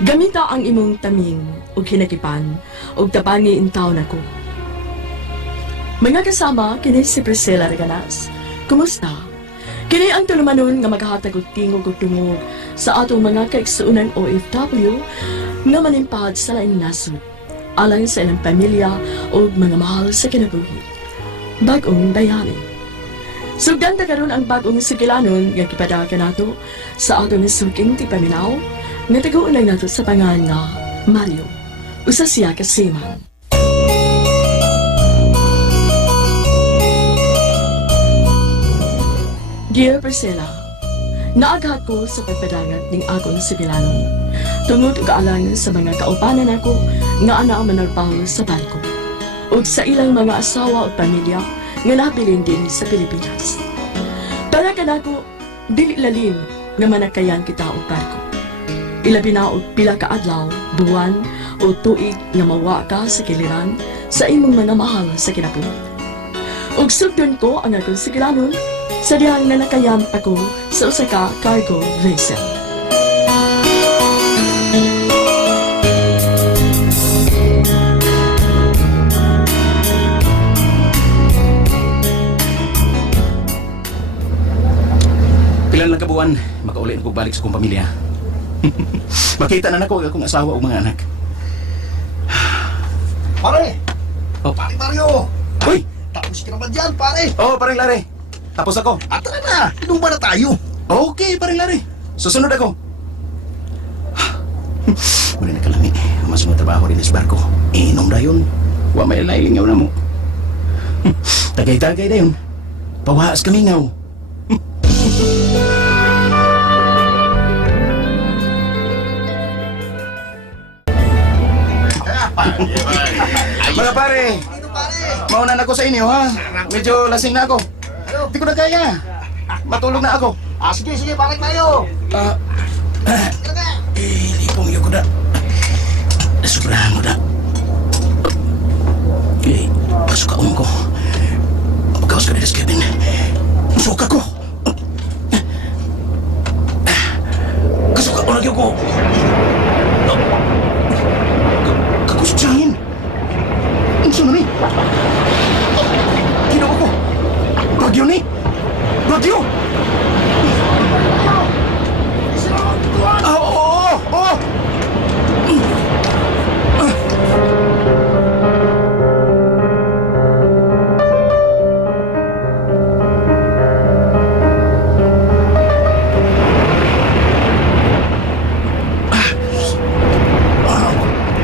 Gamita ang imong taming ug hinakipan ug tapangi intaw nako. Mga kasama, kini si Priscilla Reganas. Kumusta? Kini ang tulumanon nga maghahatag og tingog ug tungog sa atong mga kaigsuunang OFW nga manimpad sa laing nasod, alay sa ilang pamilya ug mga mahal sa kinabuhi. Bag-ong bayani. Sugdan ta karon ang bag-ong sigilanon nga gipadaka nato sa atong suging tipaminaw nga taguunay nato sa pangalan nga Mario. Usa siya ka seaman. Dear Priscilla, naaghat ko sa pagpadangat ning akong sigilanon tungod og kaalangan sa mga kaupanan ako nga anaa manarpaw sa barko ug sa ilang mga asawa ug pamilya nga nabilin din sa Pilipinas. Para kanako dili lalim nga manakayan kita og barko. Ilabi na og pila ka adlaw, buwan o tuig nga mawa ka sa kiliran sa imong mga mahal sa kinabuhi. Ug sugdon ko ang akong sigilanon sa dihang nanakayan ako sa usa ka cargo vessel. Pilan lang kabuan, makauli na ko balik sa kong pamilya. Makita na nako akong asawa o mga anak. Pare! Oh, Pare Mario! Uy! Tapos ka naman dyan, pare! Oh, parang Lare. Tapos ako. Tara na! Inom ba na tayo? Okay, parang Lare. Susunod ako. Wala na kalami. Mas mo trabaho rin sa barko. Inom na yun. Wa may lailingaw na mo. Tagay-tagay na yun. Pawaas kami ngaw. Mga pare, Dito, pare! mauna na ako sa inyo ha. Medyo lasing na ako. Ano? Hindi ko na kaya. Matulog na ako. Sige, sige, pare Mario! Tara na! Lipong yung ko na. Sobrahan ko na. Pasukaon ko. Pagkawas ka nila sa Kevin. Suka ko. Kasuka ko lagi ko. Kakusutsahin. Ang sino ni? Ginawa ko. Bagyo ni. Bagyo. Oo.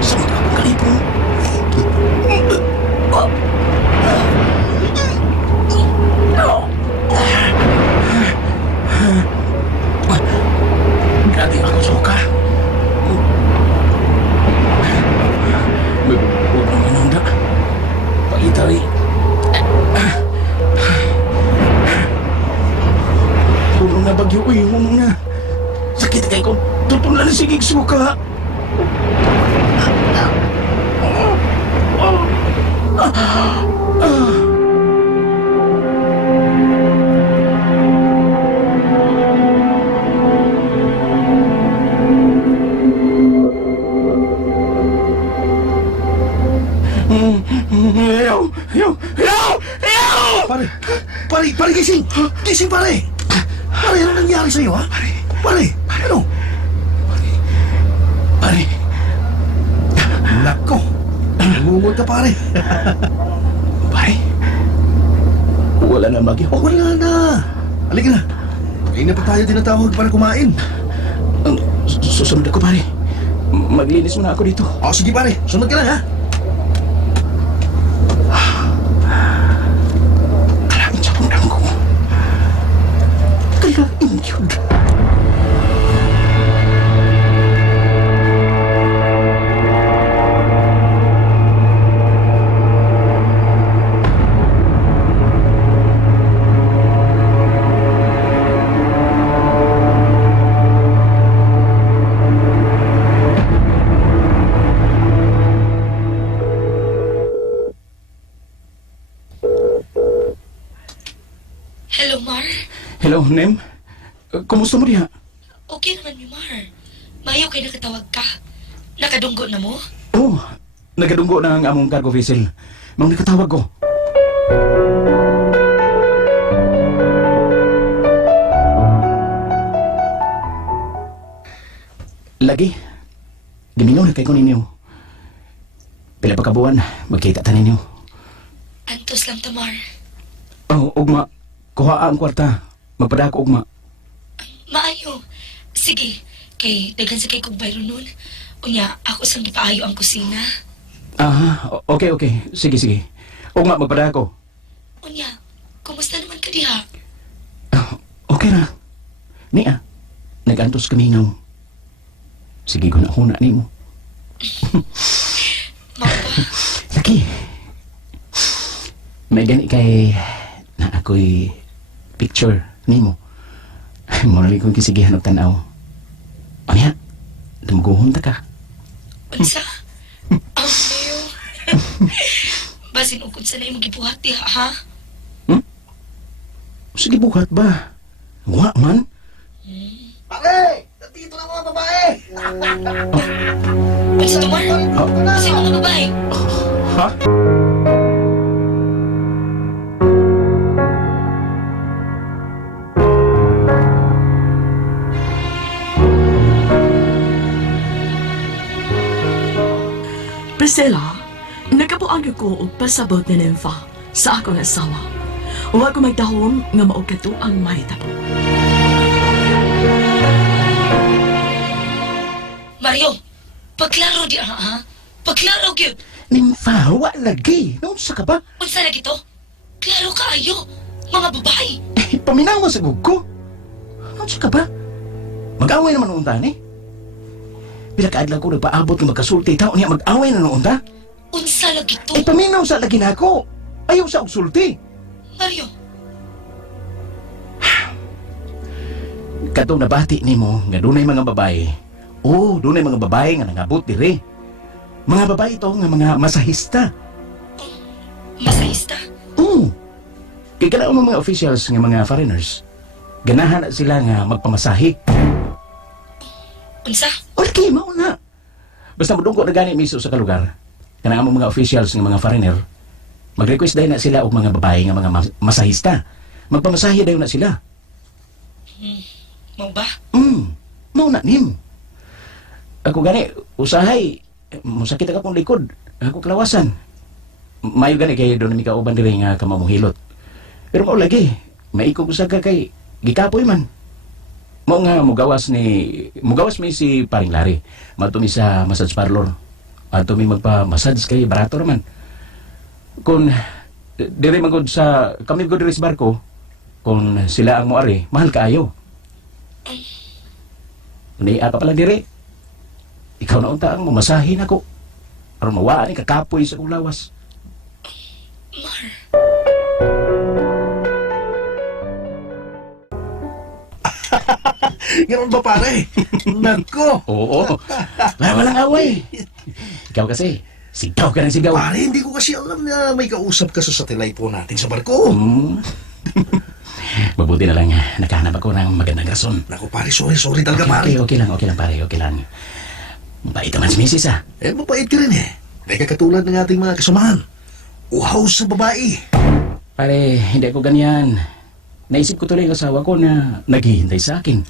Sakit ako kalipong. Grabe ako suka. Huwag naman nanda. Palitari. Hulong na bagyo. Uy, hulong na. Sakit kayo ko. Tutun lang na sigig suka. Ayaw! Pare, gising! Gising, pare! Pare, ano nangyari sa'yo, ha? Pare, ano? Pare, Nako! Namumul ka, pare! pare. Wala na bagyo. Oh, wala na! Halika na! Ngayon na pa tayo tinatawag para kumain. Susunod ako, pare. Maglinis muna ako dito. O, sige, pare. Sunod ka lang, ha? Kalain sa kundang ko. Kalain yun. Hello, Mar. Hello, Nem. Kumusta mo diha? Okay naman ni Mar. Mayo kay nakatawag ka. Nakadunggo na mo? Oh, nagadunggo na ang among cargo vessel. Mang nakatawag ko. Lagi, gimingaw na kay ko ninyo. Pila pa kabuan, magkita ta ninyo. Antos lang, Tamar. Oh, ugma, kuha ang kwarta. Magpadako ugma. Maayo. Sige, kay dagan sa kay kog bayro nun. Unya, ako sang gipaayo ang kusina. Okay. Sige. Ugma, magpadako. Unya, kumusta naman ka diha? Okay ra. Niya, nagantos kamingaw. Sige ko na huna ni mo. Mao ba? Laki. May gani kay na ako'y picture ni mo. Muna rin kong kisigihan og tanaw. O niya, dumuguhon ta ka. Unsa? Ang mayo. Basin ukod sa na imong gibuhat diha, ha? Sige buhat ba? Wa man. Pare! Nandito na mga babae! Unsa, Tamar? Kasi mga babae. Ha? Priscilla, nagabuang ko og pasabot ni Nympha sa akong asawa. Huwag ko magdahom nga maog kato ang mahitabo. Mario, paglaro di ha? Paglaro gyud. Nympha, wa lagi. Naon sa ka ba? Unsa lagi to? Klaro kaayo. Mga babae. Paminaw mo sa gugko. Naon sa ka ba? Mag-away naman noon ta ni. Pila kaadlaw ko nagpaabot ng magkasulti. Tao niya mag-away na noon ta. Unsa lagi to? Paminaw sa lagi na ako. Ayaw sa og sulti. Mario, Katong nabati nimo nga dunay mga babae. Oh, dunay mga babae nga nangabot diri. Mga babae ito nga mga masahista. masahista. Kay kana mga officials nga mga foreigners. Ganahan na sila nga magpamasahe. Unsa? Okay, mao na. Basta modungko na gani miso sa kalugar. Kana among mga officials nga mga foreigner. Mag-request dayon na sila og mga babae nga mga masahista. Magpamasahe dayon na sila. Mao ba? Mao na nim. Ako gani usahay musakit ka kong likod. Ako kalawasan. Mayo gani kay doon mi kauban diri nga kamamuhilot. Pero mao lagi, maikog usa ka kay gikapoy man. Mao nga mugawas mi si Paring Larry. Matumi sa massage parlor. Ato mi magpa-massage kay barato raman. Kung diri man gud sa kami gud diri sa barko, kung sila ang moari, mahal kaayo. Niya ka pala diri. Ikaw na unta ang mamasahin ako. Aron mawaan ni kakapoy sa kong lawas. Ganun ba pare? Nagko! Oo. Walang away. Ikaw kasi, sigaw ka ng sigaw. Pare, hindi ko kasi alam na may kausap ka sa satellite po natin sa barko. Mabuti na lang, nakahanap ako ng magandang rason. Naku pare, sorry talaga pare. Okay lang pare, okay lang. Mabait naman si Mrs. ah. Eh, mabait ka rin eh. May kakatulad ng ating mga kasamahan. Uhaw sa babae. Pare, hindi ako ganyan. Naisip ko tuloy ang asawa ko na naghihintay sa akin.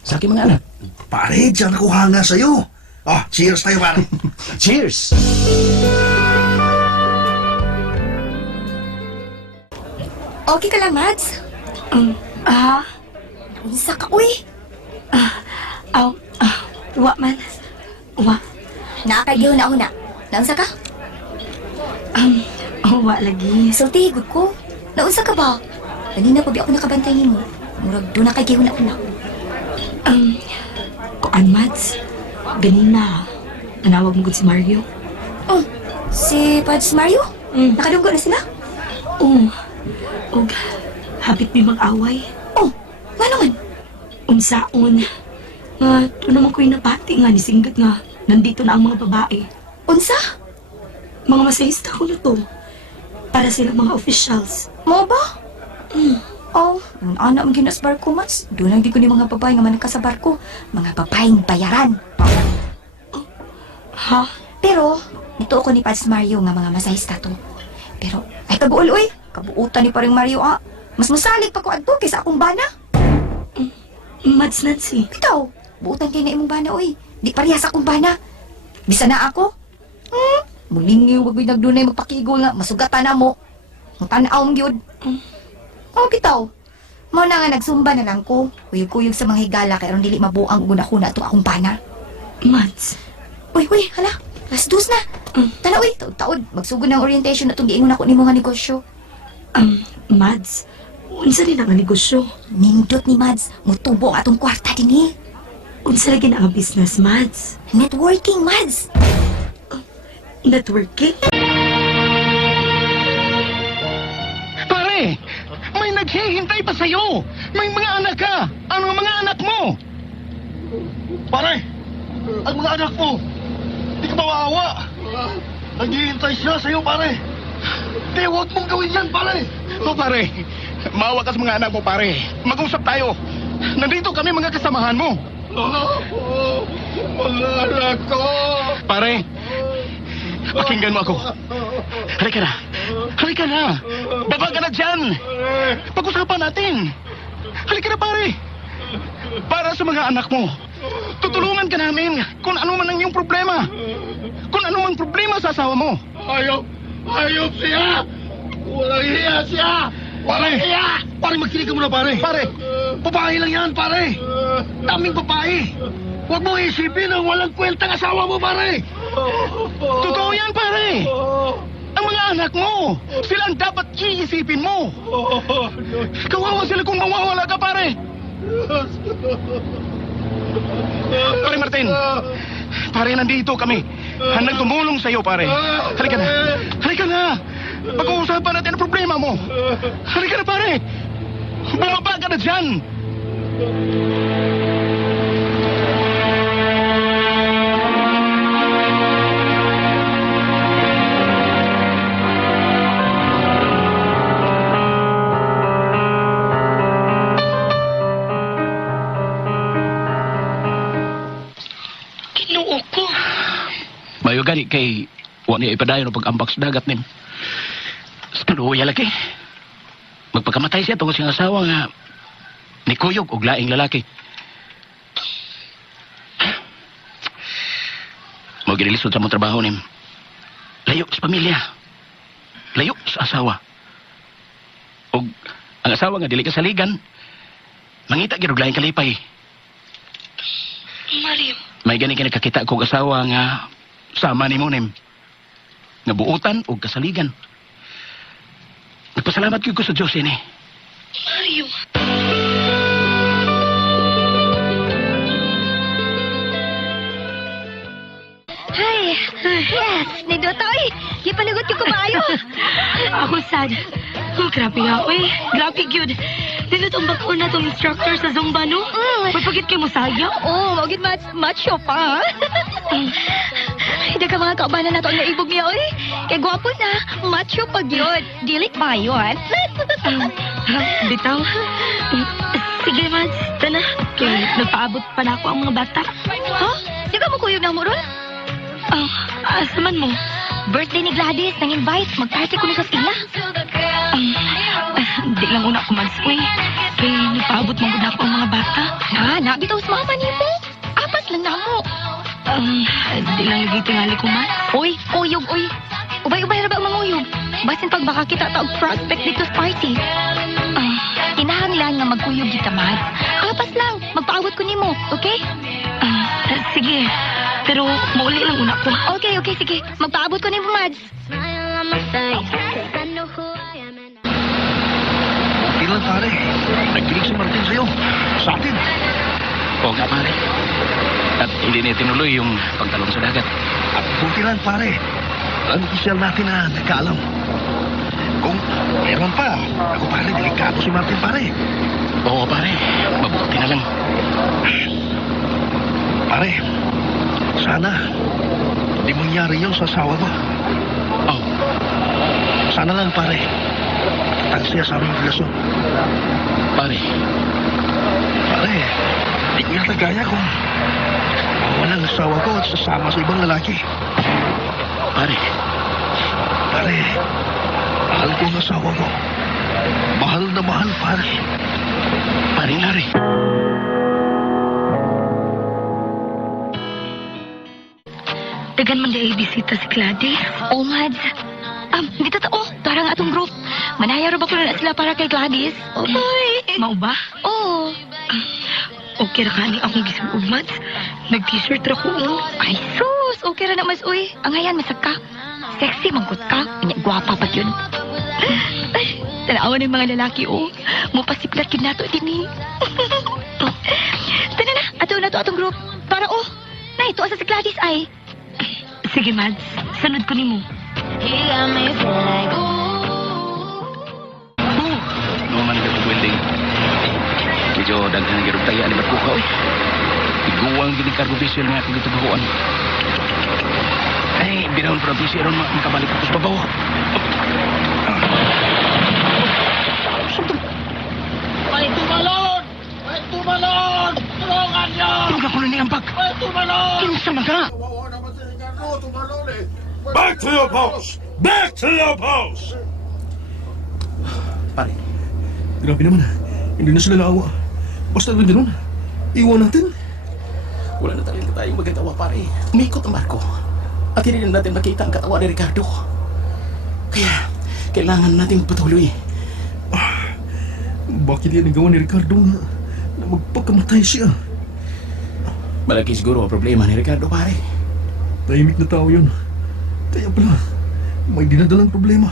Sa aking mga anak. Pare, diyan ako hanga sa'yo. Ah, cheers tayo pare. Cheers! Okay ka lang, Mads? Unsa ka, uy? Wa man. Wa. Nakakagiw na una. Naunsa ka? Wa lagi. Sulti, good ko. Naunsa ka ba? Kanina pa bi ako nakabantay nimo. Murag doon nakagiw na una. Kuan Mads. Ganina. Nanawag mo gud si Mario. Oh, si Pads Mario? Nakadunggo na sila? Og habit mi mag-away. Oh, nga naman. Unsaon. Nga, ito naman ko'y napati nga nisinggat nga. Nandito na ang mga babae. Unsa? Mga masahista ko na to. Para silang mga officials. Mo ba? Oh, yung anak mo ginas barko, Mads. Doon lang di ko ni mga babae nga manaka sa barko. Mga babaeng bayaran. Ha? Pero, nito ako ni Pads Mario nga mga masahista to. Pero, ay kabuol, uy. Kabuutan ni paring Mario, ah. Mas masalig pa ko adto kaysa akong bana. Mads, Nancy. Ikaw, buutan kayo na imong bana, uy. Di parehas akong bana. Bisa na ako. Mulingiw, wag may nagdunay magpakigol nga. Masugatan na mo. Ang tanaw mong yun. Oh, bitaw. Mao na nga nagsumba na lang ko. Kuyog-kuyog sa mga higala kaya ron dili mabuang guna-kuna itong akong bana. Mads. Uy, hala. Last dos na. Tala, uy. Taod. Magsugod ng orientation na itong giingon ako ni mga negosyo. Mads. Unsa din ang negosyo? Nindot ni Mads. Mutubo ang atong kwarta din eh. Unsa lagi na ang business, Mads? Networking, Mads. Networking? Pare! May naghihintay pa sa'yo! May mga anak ka! Ano ang mga anak mo? Pare! Ang mga anak mo! Di ka mawawa! Naghihintay siya sa'yo, pare! Di, huwag mong gawin yan, pare! O, pare! Maawa ka sa mga anak mo, pare! Mag-usap tayo! Nandito kami mga kasamahan mo! Mga anak ko! Pare! Pakinggan mo ako! Halika na! Halika na! Baba ka na dyan! Pag-usapan natin! Halika na, pare! Para sa mga anak mo, tutulungan ka namin kung ano man ang iyong problema. Kung ano man problema sa asawa mo. Ayop siya! Walang hiya siya! Pare! Pare, magsinig ka muna, pare! Pare! Babae lang yan, pare! Daming babae! Huwag mo isipin ang walang kwentang asawa mo, pare! Totoo yan, pare! Ang mga anak mo, sila ang dapat iisipin mo! Kawawa sila kung mawawala ka, pare! Pare Martin, pare, nandito kami. Handang tumulong sa'yo, pare. Halika na. Halika na. Pag-uusapan natin ang problema mo. Halika na, pare. Bumaba ka na dyan. Kinuo ko. Mayo gani kay wani ipadayon og pag-ambak sa dagat nim. Kaluya laki. Magpakamatay siya tungod sa asawa nga ni kuyog og laing lalaki. Mo ginilisod sa mong trabaho nim. Layo sa pamilya. Layo sa asawa. Og ang asawa nga dili kasaligan. Mangita gyud og laing kalipay. Mario. May gani ka nakakita kong asawa nga sama ni Monim. Nga buutan o kasaligan. Nagpasalamat ko sa Diyos ini. Mario. Ay, yes. Nindot oy. Gipalagot ko maayo. Ako sad. Grabe nga, uy. Grabe, gyud. Dito tong bako na tong instructor sa Zumba, no? Magpagit kayo mo sayang. Oh, magit macho pa. Hindi ka mga kaubanan na to ang naibog niya, oy. Kay gwapo na, macho pa gyud. Dilit ba yun? Bitaw. Sige, Mads. Tana. Kaya nagpaabot pa na ako ang mga bata. Ha? Di ka mo kuyog na mo ron? Asaman mo. Birthday ni Gladys, nang-invite. Mag-party ko na sa sila. Di lang una ako, Mads. Uy, kaya nagpaabot mo na ako ang mga bata. Nabitaw sa mama niyo mo. Apas lang na mo. Di lang lagi tingali ko, Mads. Uy, kuyog, uy. Ubay-ubay na ba ang mga uyog? Basin pag baka kita taog prospect dito sa party. Kinahanglan nga magkuyog kita, Mads. Apas lang, magpaawat ko nimo, okay? Sige, pero mauli lang una ko. Okay, sige. Magpaabot ko nimo, Mads. Okay lang, pare. Nagkilig si Martin sa'yo. Sa atin. Oo nga, pare. At hindi niya tinuloy yung pagtalong sa dagat. At buti lang, pare. Ang opisyal natin na nagkaalam. Kung meron pa, ako pare, delikado si Martin, pare. Oo, pare. Mabuti na lang. Pare, sana hindi mangyari yun sa asawa mo. Oh, Sana lang, pare. nasaktan siya sa aming relasyon. Pare, Pare, di ko yata gaya kung mawalang asawa ko at sasama sa ibang lalaki. pare, Pare, mahal ko ang asawa ko. Mahal na mahal, pare. paring Larry. Dagan man di bisita si Gladys. Oh, Mads. Dito ta, tarang atong group. Manaya ro ba ko na sila para kay Gladys? Oy. Mao ba? Oh. Okay ra kani akong gisuog, Mads. Nag-t-shirt ra ko. Ay, sus. Okay ra na, Mas. Uy, angayan, masag ka. Sexy, mangkot ka. Kanya, gwapa pa yun. Tanawan ng mga lalaki, Mupasiplat yun nato din, Tana na, ato na to atong group. Para, na ito asa si Gladys, ay. Sige, Mads. Sunod ko nimo. No man ka welding. Medyo daghan ang girog taya ni Batkuka, oy. Iguwang gini cargo visual nga akong dito gahuan. Ay, binahon para busy ron makabalik ako sa babaw. May tumalon! May tumalon! Tulungan niyo! Tulog ako na niyambag. May tumalon! Kinsa man ka? Kawawa naman si Ricardo, tumalon eh! Back to your post! Back to your post! Pare, Grabe naman, hindi na sila naawa. Basta rin ganun, iwan natin. wala na talaga tayong magkatawa, pare. Umikot ang barko. At hindi na natin makita ang katawa ni Ricardo. Kaya, kailangan natin patuloy. Bakit yan nagawa ni Ricardo na magpakamatay siya? Malaki siguro ang problema ni Ricardo, pare. Tahimik na tao yun. Kaya pala, may dinadalang problema.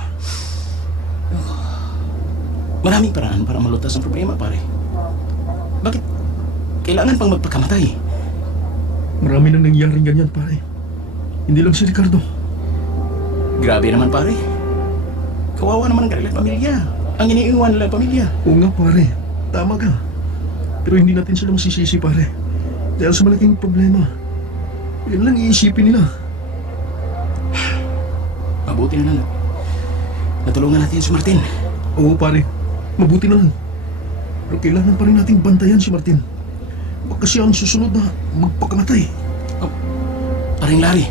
Maraming paraan para malutas ang problema, pare. Bakit kailangan pang magpakamatay? Marami nang nangyaring ganyan, pare. Hindi lang si Ricardo. Grabe naman, pare. Kawawa naman ang kanilang pamilya. Ang iniiwan nilang pamilya. Oo nga, pare. Tama ka. Pero hindi natin sila masisisi, pare. Dahil sa malaking problema. Yan lang iisipin nila. Mabuti na lang. Natulungan natin si Martin. Oo, pare. Mabuti na lang. Pero kailangan pa rin nating bantayan si Martin. Baka siya ang susunod na magpakamatay. Paring Larry.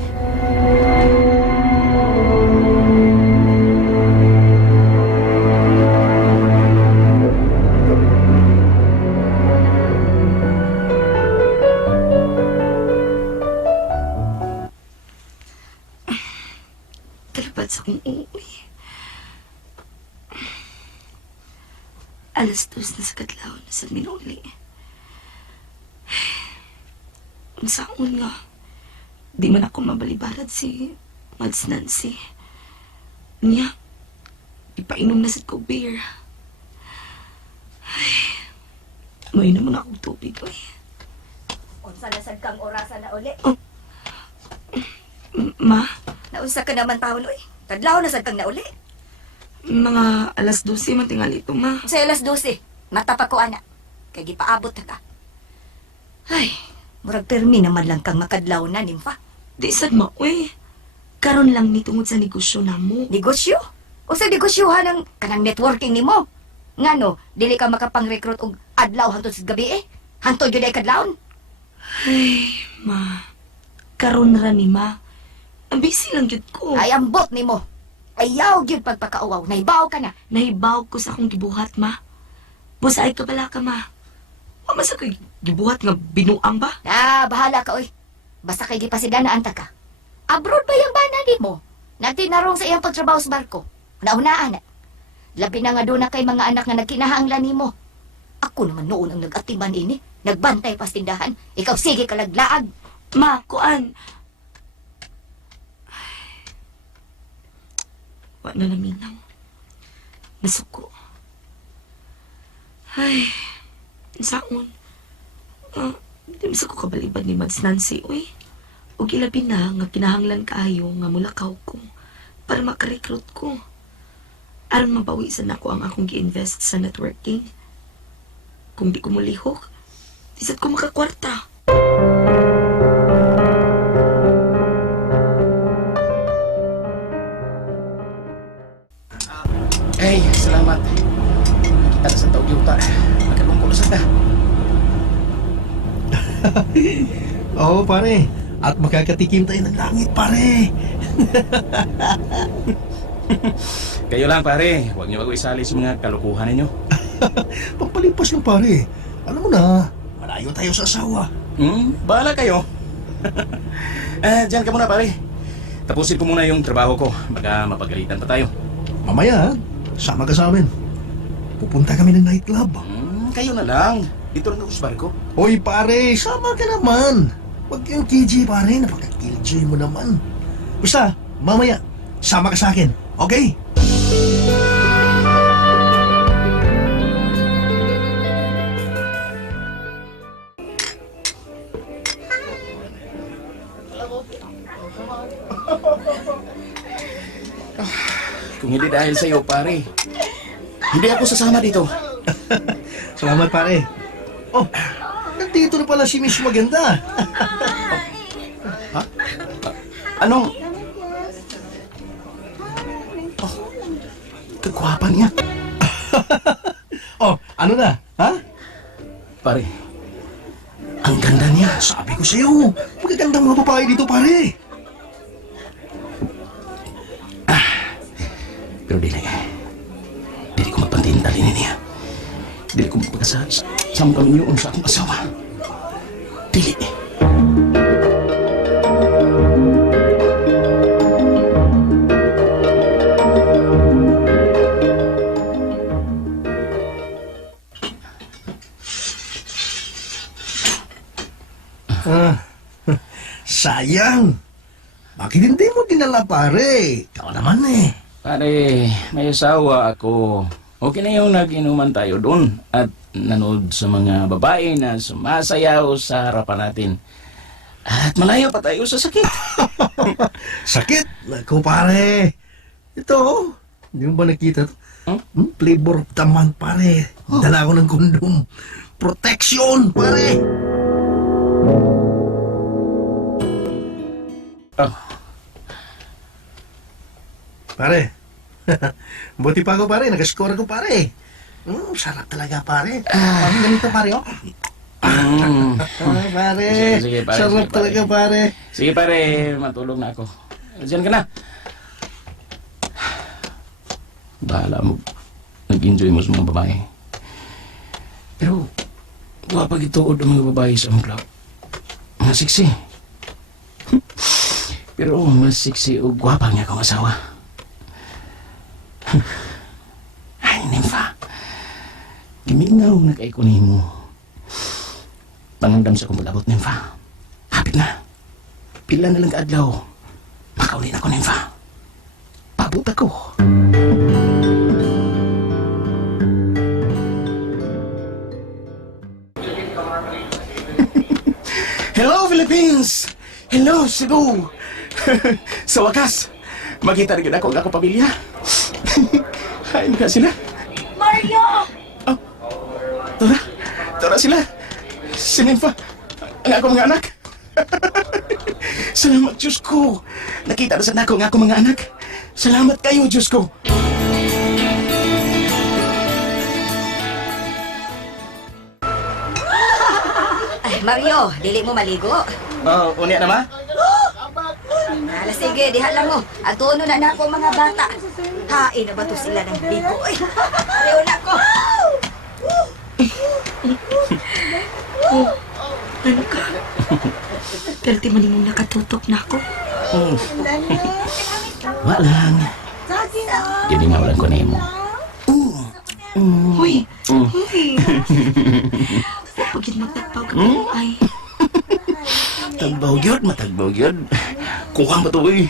Kalapat sa kong uuwi. Alas 2 na sa kadlaw na sa minuli. Ang saon nga, di man ako mabalibarad si Mads Nancy. Niya, ipainom na sa ko beer. Ay, may naman akong tubig, oy. Unsa na sad kang orasan na uli? Ma, Naunsa ka naman taon, uy. Kadlaw na sad kang nauli. mga alas 12 man tingali ito, ma. Sa alas 12, mata pa ko, ana. Kay gipaabot na ka. Ay, murag permi naman lang kang makadlaw na, nimfa. Di sad ma, uy. Karon lang ni tungod sa negosyo na mo. Negosyo? O sa negosyohan ng kanang networking nimo? Ngano, dili ka makapang-recruit og adlaw hangtod sa gabi eh? Hangtod yun ay kadlawon? Ay, ma. Karon ra ni ma. Ang busy lang jud ko. Ay, ambot nimo. Ayaw gyud pagpakauaw. Naibaw ka na. Nahibaw ko sa akong gibuhat, ma. Busay ka pala ka, ma. Wa man sa ko'y gibuhat nga binuang ba? Bahala ka, oy. Basta kay gipasiganaan ta ka. Abroad ba yung bana di mo? Nagtinarong sa iyang pagtrabaho sa barko. Naunaan na. Labi na nga doon na kay mga anak nga nagkinahanglan nimo. Ako naman noon ang nag-atiman ini. Nagbantay pa sa tindahan. Ikaw sige kalaglaag. Ma, kuan. Wa na naminaw. Nasuko. Ay, saon. Di sa ko kabalibad ni Mads Nancy, uy. O ilabi na nga kinahanglan kaayo nga mulakaw ko para makarecruit ko. Aron mabawisan ako ang akong gi-invest sa networking. Kung di ko mulihok, di sad ko makakwarta. Ay, salamat. pare. At makakatikim tayo ng langit, pare. Kayo lang pare, huwag niyo ako isali sa mga kalukuhan ninyo. Pampalimpas lang, pare. Alam mo na, malayo tayo sa asawa. Bahala kayo. Diyan ka muna pare. Tapusin ko muna yung trabaho ko. Baka mapagalitan pa tayo. Mamaya, sama ka sa amin. Pupunta kami ng nightclub. Kayo na lang. Dito lang ako sa barko. Hoy, pare, sama ka naman. Huwag kang KJ, pare. Napaka-KJ mo naman. Basta, mamaya, sama ka sa akin. Okay? Kung hindi dahil sa iyo, pare, hindi ako sasama dito. Salamat, pare. Oh, nandito na pala si Miss Maganda. Anong... Oh, kagwapa niya. Oh, ano na? Ha? Pare, ang ganda niya. Sabi ko sa'yo, magagandang mga babae dito, pare. Pero dili ko mapantintalin niya. Dili ko magpagkasama kami niyo sa akong asawa. Dili. Sayang. Bakit hindi mo dinala, pare? Ikaw naman eh. Pare, may asawa ako. Okay na yung nag-inuman tayo doon at nanood sa mga babae na sumasayaw sa harapan natin. At malayo pa tayo sa sakit. Sakit? Naku, pare. Ito, hindi mo ba nakita to? Flavor of the month, pare. Dala ko ng kondom. Protection, pare. Oh, Pare. Buti pa ako, pare. Nag-score ako, pare. Sarap talaga, pare. Parang ganito, pare, oh. Pare. Sige, pare, Sarap sige, pare. talaga, pare. sige pare, matulog na ako. Diyan ka na. Bahala mo. Nag-enjoy mo sa mga babae. Pero, wapag ituod ang mga babae sa among club. Mga sexy. Pero mas sexy o gwapa nga akong asawa. Ay, Nympha. Giminaw na kay kunin mo. Pangandam sa kumulabot, Nympha. Hapit na. Pila na lang kaadlaw. Makaunin ako, Nympha. Pabot ako. Hello, Philippines! Hello, Cebu! Sa wakas, makita rin ako ang ako pamilya. Ay, mga sila. Mario! Oh, Tora sila. Si Nympha, ang ako mga anak. Salamat, Diyos ko. Nakita na sa nako ang ako mga anak. Salamat kayo, Diyos ko. Ay, Mario, dili mo maligo. Oh, unya na ma? Hala, sige, diha lang mo. Atuno na na ako mga bata. Hain na ba to sila ng ligo? Ay, pareho na ko. Ano ka? Perti mo mong nakatutok na ako. Walang. Jadi nga walang ko na mo. Uy! Uy! Pagid magtagpaw ka pa ay. Tagbaw gyud, matagbaw gyud. Kuha ba to, eh?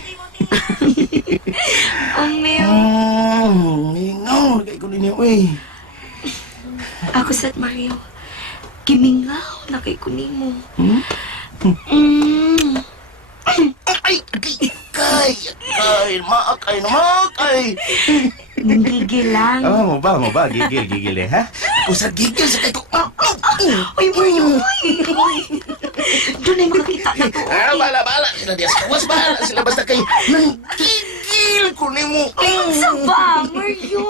Oh, Mel. Mingaw, nagay ko ninyo, eh. Ako sad, Mario. Kimingaw na kay kunin mo. Ay, maakay. Gigil lang. Mo ba? Gigil, eh, ha? Ako sa gigil sa kayo. Uy, Mario! Uy! Doon ay makakita na to. Bala. Sila diya sa kawas, bahala sila basta kayo. Nang gigil ko ni mo. Ay, sa ba, Mario?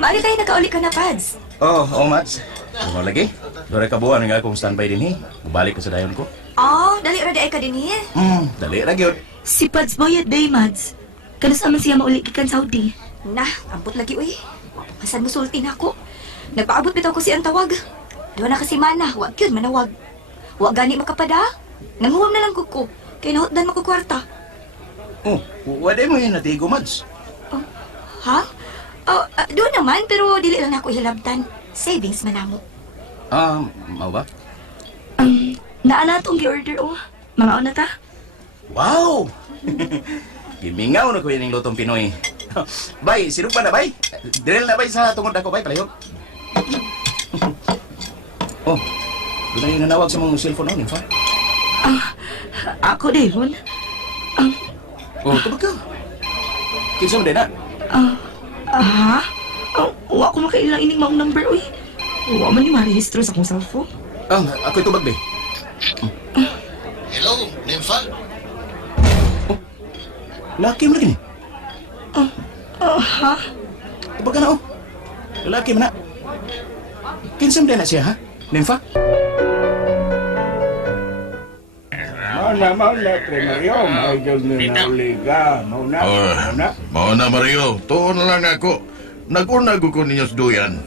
Maali tayo nakauli ka na, Pads. Oh, Mads. Ano lagi? Dore ka buwan nga akong standby din Balik ko sa dayon ko. Oh, dali ra ka din eh. Dali ra gyud. Si Pads Boyet Day, Mads. Kanas naman siya mauli gikan Saudi. Nah, ampot lagi, uy. Masan mo sulti na ako. Nagpaabot bitaw ko si ang tawag. Diwa na kasi mana, wag yun, manawag. Wag gani makapada. Nanguwam na lang ko. Kaya nahutdan mo ko kwarta. Oh, wala mo yun natigo, Mads. Ha? Oh, doon naman, pero dili lang ako hilabtan. Savings man namo. Mau ba? Naana tong gi-order, oh. Mga una ta. Wow! Gimingaw na ko yan yung lutong Pinoy. Bay, sirup pa na, bay? Drill na, bay, sa tungod ako, bay, palayo. Oh, doon na yung nanawag sa mga cellphone na, Nympha. Ako din, hon. Oh, tubag ka. Kinsa mo din, na? Ha? Wa ko makailang ining maong number, uy. Wa man ni marehistro sa akong cellphone. Ako'y tubag, bay. Hello, Nympha? Laki mo lagi ni. Ha? Tubag ka na, oh. Laki mo na. Kinsa mo din na siya, ha? Nympha? Mauna, Mario. Mayroon na uliga. Mauna. Mao na Mario, tuon na lang ako. Nag-unag ko ninyo sa duyan.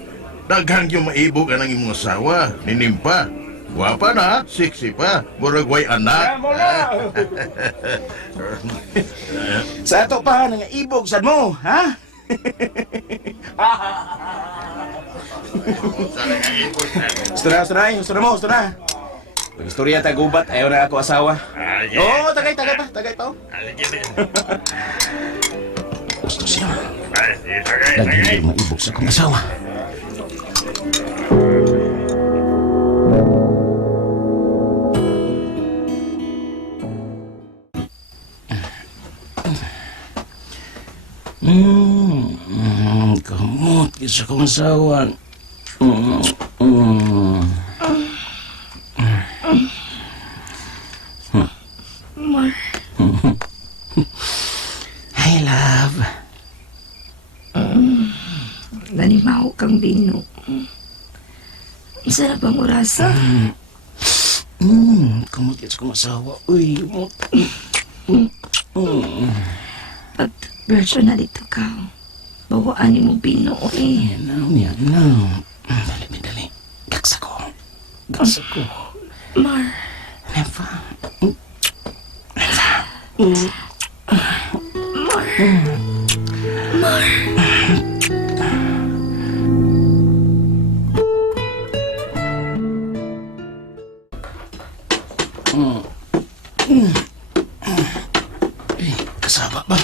Daghang yung maibo ka ng imong asawa, ninimpa. Guwapa na, sexy pa, murag way anak. Sa ato pa, nga ibog sad mo, ha? Gusto na. Pag-istorya tagubat, ayaw na ako asawa. Oo, tagay pa. Gusto siya. Lagi yung maibog sa akong asawa. Kamot, isa kong asawa. Hi, love. Ganimaw kang bino. Isa na bang orasa? Kamot, isa kong asawa. Uy, kamot. Pag version na dito ka, bawaan mo bino, uy. Now. Dali. Gaksa ko. Mar. Nympha. Kasaba ba?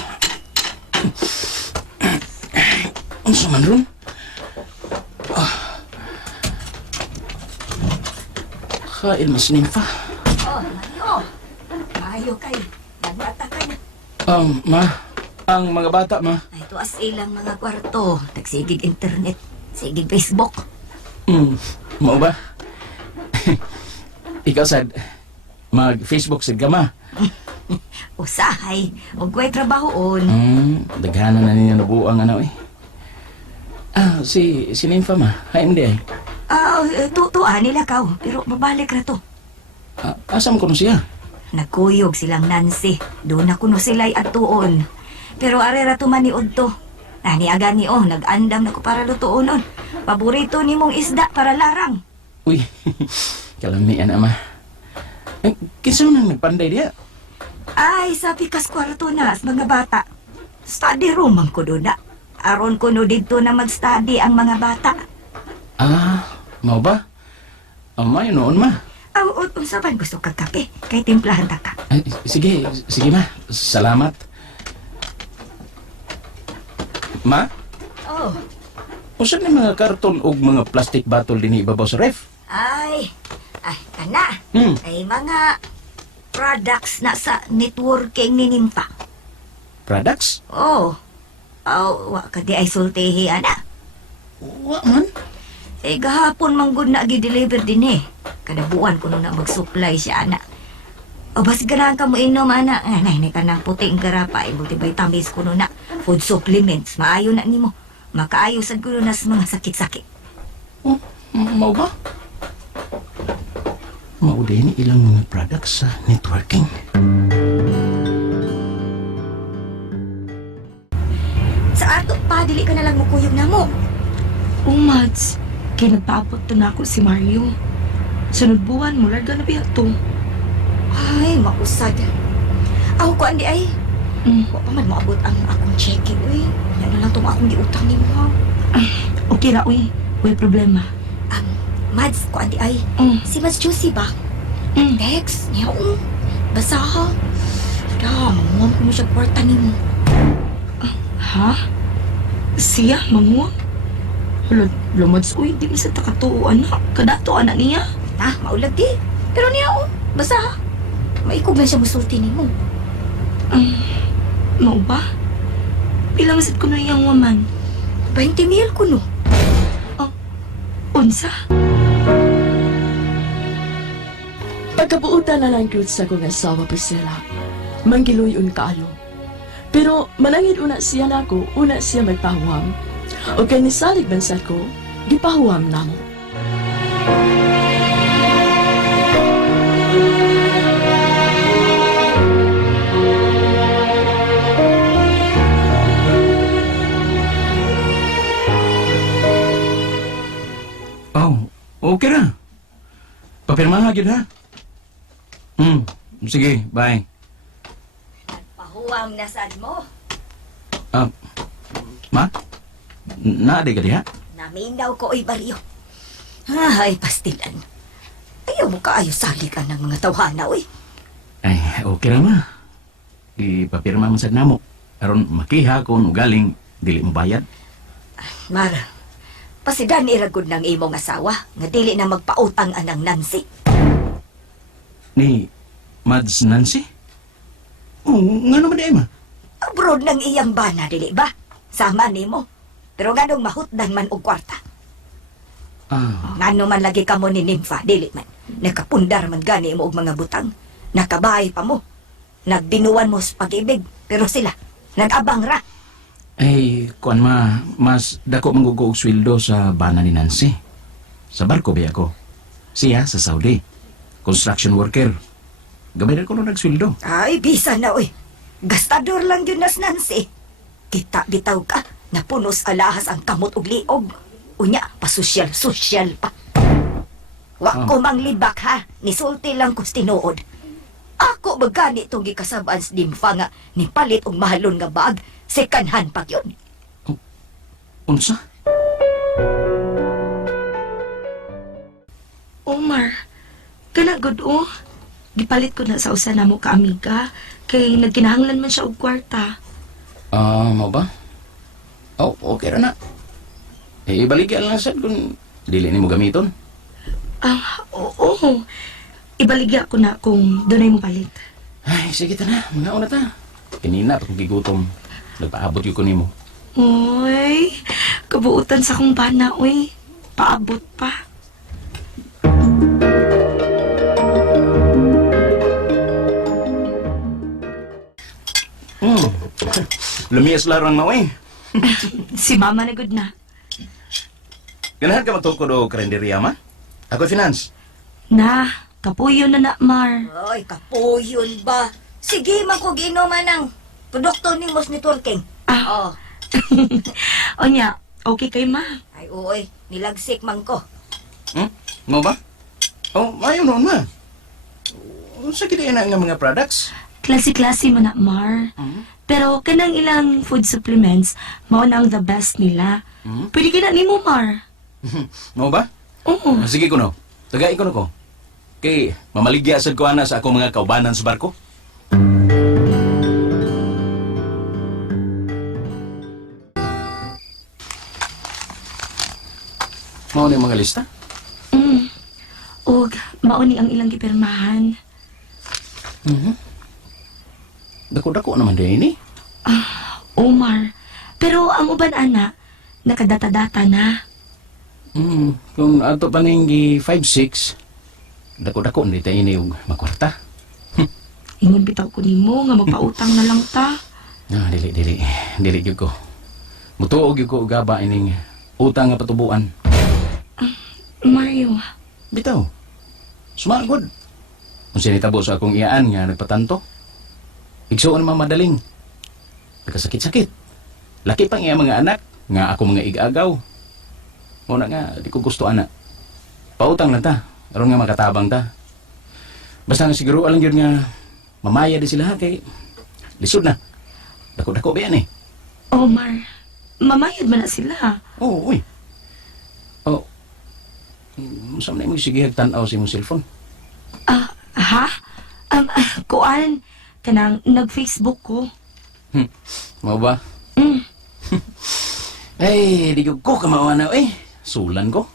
Ang saman ron? Kain mas Nympha. Oh, Mario. Maayo kay. Nagbata ka na. Ma, ang mga bata, ma. Ay, tuas ilang mga kwarto. Tagsigig internet. Sigig Facebook. Mau ba? Ikaw sad, mag-Facebook sad ka, ma. Usahay. Huwag ko'y trabahoon. Daghanan na ninyo nabuang ano eh. Si Nympha, ma. Hay, hindi ay. Tutuan nila ka. Pero mabalik na to. Asa mo kuno siya? Nagkuyog silang Nancy. Doon na kuno sila'y atuon. Pero arera tumaniod to. Naniaga ni nag-andam na ko para lutuonon. Paborito ni mong isda para larang. Uy, kalamian ama. Kinsa nang nagpanday diya? Ay, sa pikas kwarto na sa mga bata. Study room ang ko doon na. Aron ko no dito na mag-study ang mga bata. Mau ba? May noon, ma. Unsa ba gusto kag kape? Kay timplahan ta ka. Ay, sige, ma. Salamat. Ma? Oh. Usan ni mga karton o mga plastic bottle din ibabaw sa ref? Ay, kana. Hmm. Ay, mga products na sa networking ni Nympha. Products? Wa ka di ay sultihi, ana. Wa man. Gahapon manggod na gi-deliver din eh. Kada buwan ko na mag-supply siya, ana. Bas ganahan ka mo inom, ana. Nay ka ng puting garapa. Multivitamins ko na. Food supplements. Maayo na nimo. Makaayo sad ko na sa mga sakit-sakit. Oh, mau ba? Mau din ilang mga products sa networking. Sa ato pa, dili ka na lang mukuyog na mo. Mads, kay nagpaabot na ako si Mario. Sunod buwan mo, larga na biya to. Ay, mausad. Ako ko, andi ay. Wa pa man maabot ang akong checking, uy. Yan na lang itong akong giutang ni mo. Okay ra, uy. Uy, problema. Mads, ko andi ay. Si Mads Juicy ba? Bex, niya basa ha. Da, mamuhan ko mo siya kwarta ni mo. Ha? Siya, manguwang? Hala, Mads, uy, di mo sa takatuo, anak. Kadato, anak niya. Ha, maulag di. Pero niya basa ha. Maikog lang siya musulti ni mo. Mau ba? Pilang sad ko na iyang waman. 20 mil ko no. Unsa? Pagkabuutan na lang gyud sa kong asawa Priscilla. Manggiluyon kaayo. Pero manangin una siya nako, una siya magpahuwam. O kay nisalig bansat ko, gipahuwam namo. Oh, okay na. Papirmahan gyud ha. Sige, bye. Pahuwam na sad mo. Ma? Naadi ka diha? Naminaw ko oy baryo. Ay, pastilan. Ayaw mo kaayo sali ka ng mga tawhana, oy. Ay, okay na ma. Ipapirma man sad namo. Aron makiha kung galing dili mo bayad. Mara, pasidan iragod ng imong asawa nga dili na magpautang anang Nancy. Ni Mads Nancy? Oh, nga naman di ma. Abroad ng iyang bana, dili ba? Sama nimo. Pero ganong mahutdan man og kwarta. Ngano man lagi ka mo ni Nympha, dili man. Nakapundar man gani mo og mga butang. Nakabahay pa mo. Nagbinuwan mo sa pag-ibig. Pero sila, nag-abang ra. Ay, kuan ma, mas dako manggugog sweldo sa bana ni Nancy. Sa barko ba ako? Siya sa Saudi. Construction worker. Gabay na ko nung nagsweldo. Ay, bisa na, oy. Gastador lang yun nas Nancy. Kita bitaw ka, napunos alahas ang kamot og liog. Unya, pasosyal-sosyal pa. Wa ko mang libak ha, nisulti lang ko tinuod. Ako bagani itong gikasabaan sa Nympha nga, nipalit og mahalon nga bag, second hand pa yun. Unsa? Omar, kanagod o. Gipalit ko na sa usa na mo ka amiga, kay nagkinahanglan man siya og kwarta. Mo ba? Oh, okay ra na. Ibalik yan lang sad kung dili ni mo gamiton. Oo. Ibaligya ko na kung doon mo palit. Ay, sige ta na. Mga una ta. Kanina pa kong gigutom. Nagpaabot yung kunin mo. Uy, kabuutan sa kong bana, uy. Paabot pa. Lumias larang na, eh. Si mama na good na. Ganahan ka matungkod o karinderya, ma? Ako finance. Na, kapuyo na na, Mar. Ay, kapuyon ba? Sige, makuginuman ng produkto ni Mos Networking. Oh. Onya, okay kay ma. Ay, uy, nilagsik man ko. Mo ba? Oh, ayaw noon, ma. Sakit na nga mga products. Klase-klase man na, Mar. Pero kanang ilang food supplements, mao na ang the best nila. Pwede ka na ni mo, Mar. Mo ba? Oo. Sige ko no. Tagay ko no ko. Kay, mamaligya sad ko ana sa akong mga kaubanan sa barko. Mao ni mga lista? Og, mauni ang ilang gipirmahan. Dako-dako naman din eh. Omar. Pero ang uban ana, nakadata-data na. Kung ato pa ning gi 5-6, dako-dako ni tayo ini yung makwarta. Ingon bitaw ko nimo nga magpautang na lang ta. Dili gyud ko. Mutuog yung ko gaba ining utang nga patubuan. Mario, Bitaw, sumagod. Kung sinitabo sa akong iyaan nga nagpatanto, igsuon naman madaling. Nagkasakit-sakit. Laki pang iya mga anak, nga ako mga igagaw. Muna nga, di ko gusto anak. Pautang lang ta, aron nga makatabang ta. Basta nga siguro alang yun nga, mamaya di sila ha, kay lisod na. Dako-dako ba yan eh? Omar, mamayad man na sila. Oo, uy. Oh, saan na yung sige tanaw sa imong cellphone? Ha? Kuan, kanang nag-Facebook ko. Mau ba? Mm. Ay, di ko kamawa na eh. Sulan ko.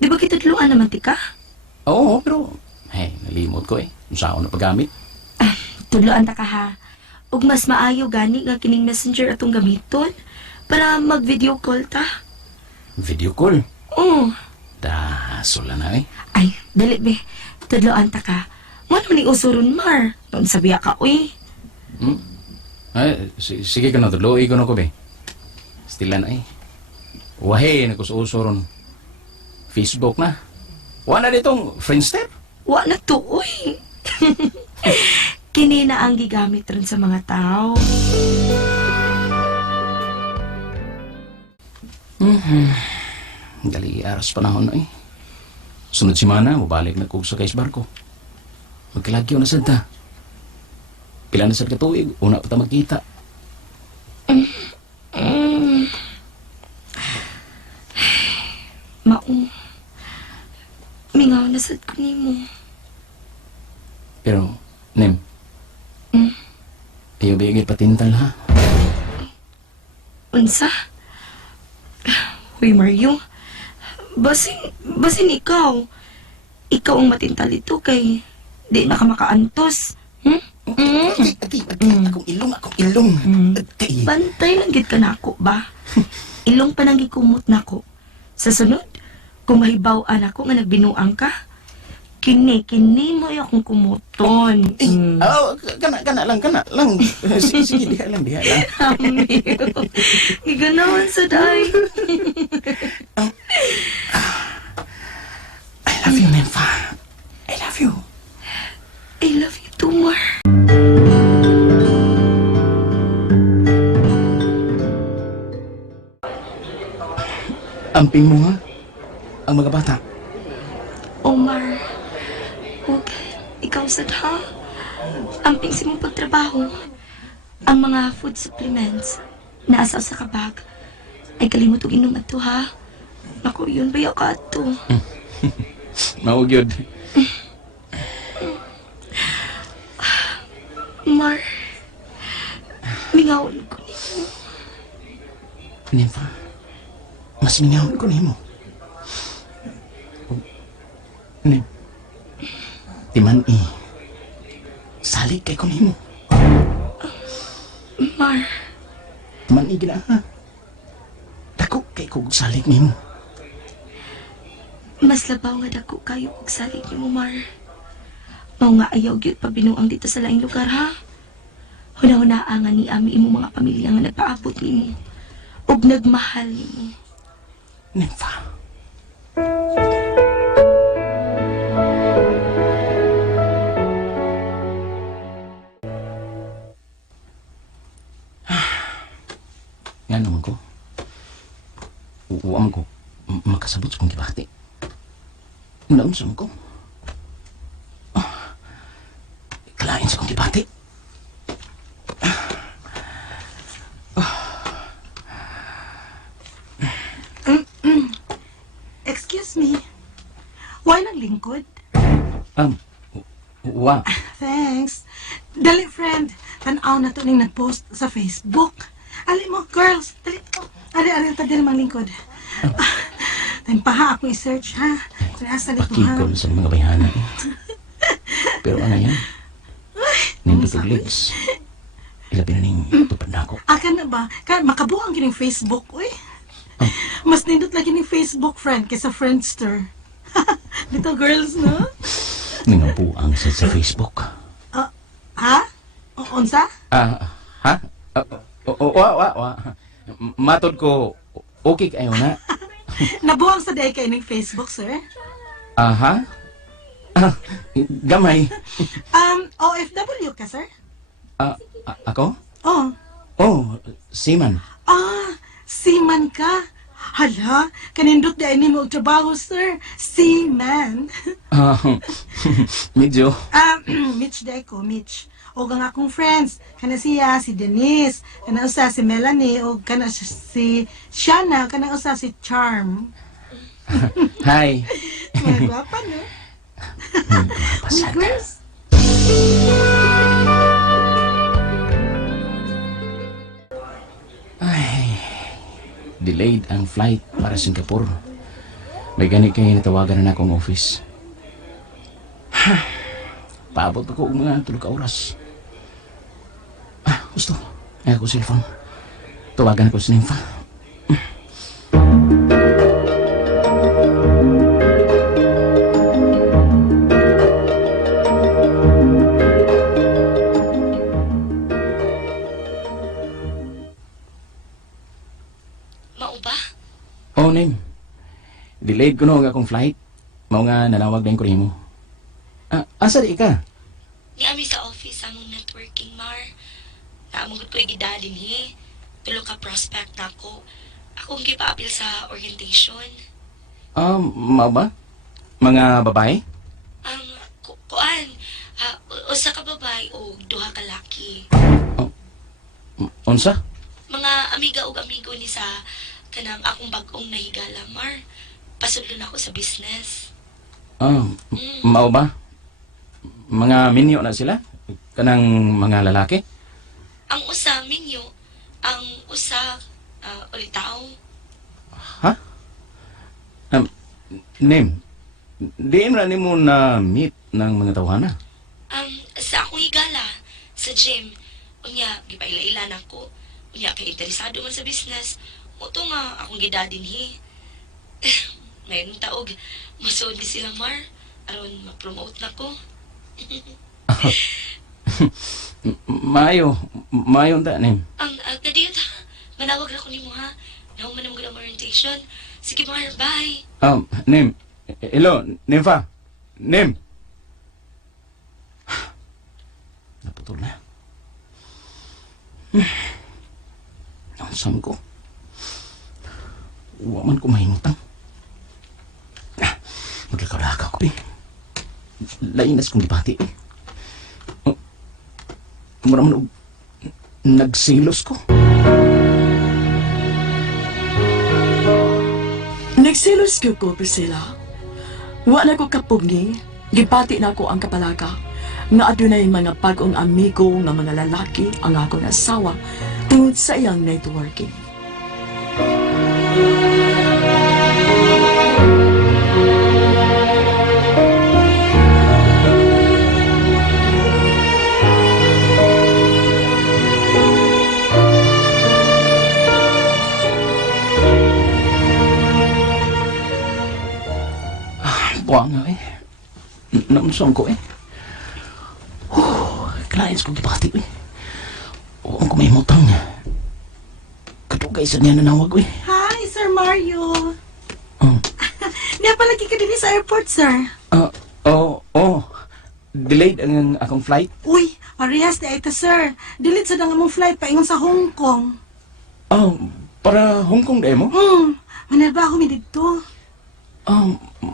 Di ba kita tulungan naman tika? Oo, pero, nalimot ko eh. Kung saan na paggamit. Tuluan ta ka ha. Ug mas maayo gani nga kining messenger atong gamiton para mag-video call ta. Video call. Oo. Da, sulan na eh. Ay, dali be. Tuluan ta ka. Mo naman ni usuron Mar. Doon sabiya ka, uy. Ay, sige ka na, tuloy ko na ko be. Stilan na eh. Wahe, nagkususuron. Facebook na. Wala ditong Friendster. Wa na to, uy. Kini na ang gigamit ron sa mga tao. Dali, aras panahon na eh. Sunod si Mana, mabalik na kog sa kais barko. Magkalagyo na sad ta. Pila na sad ka tuig, una pa ta magkita. Maong. Mingaw na sad ko nimo. Pero, Nem, ayaw bigay patintal ha. Unsa? Hoy, Mario. Basin ikaw. Ikaw ang matintal ito kay di na ka makaantos. Ati, akong ilong. Ati. Bantay lang gid ka na ako ba? Ilong pa nang gikumot na ko. Sa sunod, kung mahibaw-an ako nga nagbinuang ka, kini mo yung akong kumuton. Kana lang. Sige, diha lang. Amiyo. Giganawan sa day. I love you, Nympha. I love you. I love you too, Mar. Amping mo nga, ang mga bata. Omar, huwag ikaw sad ha. Amping si mong pagtrabaho. Ang mga food supplements na asa sa kabag ay kalimot og inom ato ha. Ako yun bayaw ka ato. Mawag yun. Mar, mingawon ko nimo. Nympha, mas minahon ko nimo. Nem, timan salig kay ko nimo. Mar, Timan gina. Dako kay ko salig nimo. mas labaw nga dako kayo og salig nimo, Mar. Mao nga ayaw gyud pabinuang dito sa laing lugar ha. Hunahunaa nga ni ami imo mga pamilya nga nagpaabot nimo ug nagmahal nimo. Nympha. Nga naman ko. Uwam ko. Makasabot sa kong kibati. Naon sa ko. Kalain sa kong kibati. Excuse me. Why nang lingkod? Wa. Thanks. Dali, friend. Tanaw na to ning nag-post sa Facebook. Ali mo, girls. Dali to. Ari ta din mang lingkod. Time pa ha akong i-search, ha? Nasa lito, ha? Pakikol sa mga bayana. Pero ano yan? Nindot og legs. Ilabi na ning tupad na ako. Akan na ba? Makabuang gining Facebook, uy. Mas nindot lagi ning Facebook, friend, kaysa Friendster. Dito, girls, no? Ningabuang sa Facebook. Ha? Unsa? Ha? Wa. Matod ko, okay kayo na. Nabuang sa day kay ning Facebook, sir. Aha? Ah, gamay. OFW ka, sir? Ako? Oh. Oh, seaman. Seaman ka? Hala, kanindot di ni mo og trabaho, sir. Seaman. Ah, medyo. Mitch day ko, Mitch. O ang akong friends, kana siya, si Denise, kana usa si Melanie, o kana si Shana, kana usa si Charm. Hi. Mga gwapa, no? Mga girls. Delayed ang flight para Singapore. May gani kayo natawagan na akong office. Paabot ako og mga 3 ka oras. Gusto. Ay ako cellphone. Tawagan ako sa Nympha. Mao ba? Oh, Nim. Delayed ko no ang akong flight. Mao nga nanawag na yung kurimo. Asa di ka? Ni ami sa office among networking, Mar. Naamong ko igidalin he. Tulo ka prospect na ako. Akong gipaapil sa orientation. Mao ba? Mga babae? Kuan, usa ka babay o duha ka laki. Unsa? Mga amiga ug amigo ni sa kanang akong bag-ong nahigala, Mar. Pasudlon ako sa business. Mao ba? Mga minyo na sila? Kanang mga lalaki? Ang usa minyo, ang usa ulitaw. Ha? Nim, di na ni mo na meet ng mga tawhana? Sa akong higala, sa gym, unya gipaila-ila nako. Unya kay interesado man sa business. Moto nga akong gidadin he. Mayroong taog, masuod ni sila, Mar. Aron ma-promote nako. Mayo ta, Nim. Kadiyot ha. Manawag na ko ni mo ha. Nahuman naman ang orientation. Sige, Mar, bye. Nim. Hello, Nympha. Nim. Naputol na. Nansam ko. Waman ko mahimutang. Magkakalaga ko, lainas kong dipati, Muraman nagsilos ko. Nagsilos ko, Priscilla. Wa na ko kapugngi, gipati na ko ang kapalaga nga adunay mga bagong amigo nga mga lalaki ang akong asawa tungod sa iyang networking. Buwang nga Naunsan ko clients ko gipati Oo ko may mutang. Kadugay sa niya nanawag Hi, Sir Mario. Niya pala ka din sa airport, sir. Delayed ang akong flight. Uy, parehas di ito, sir. Delete sa mong flight paingon sa Hong Kong. Para Hong Kong demo? Manalba ako dito.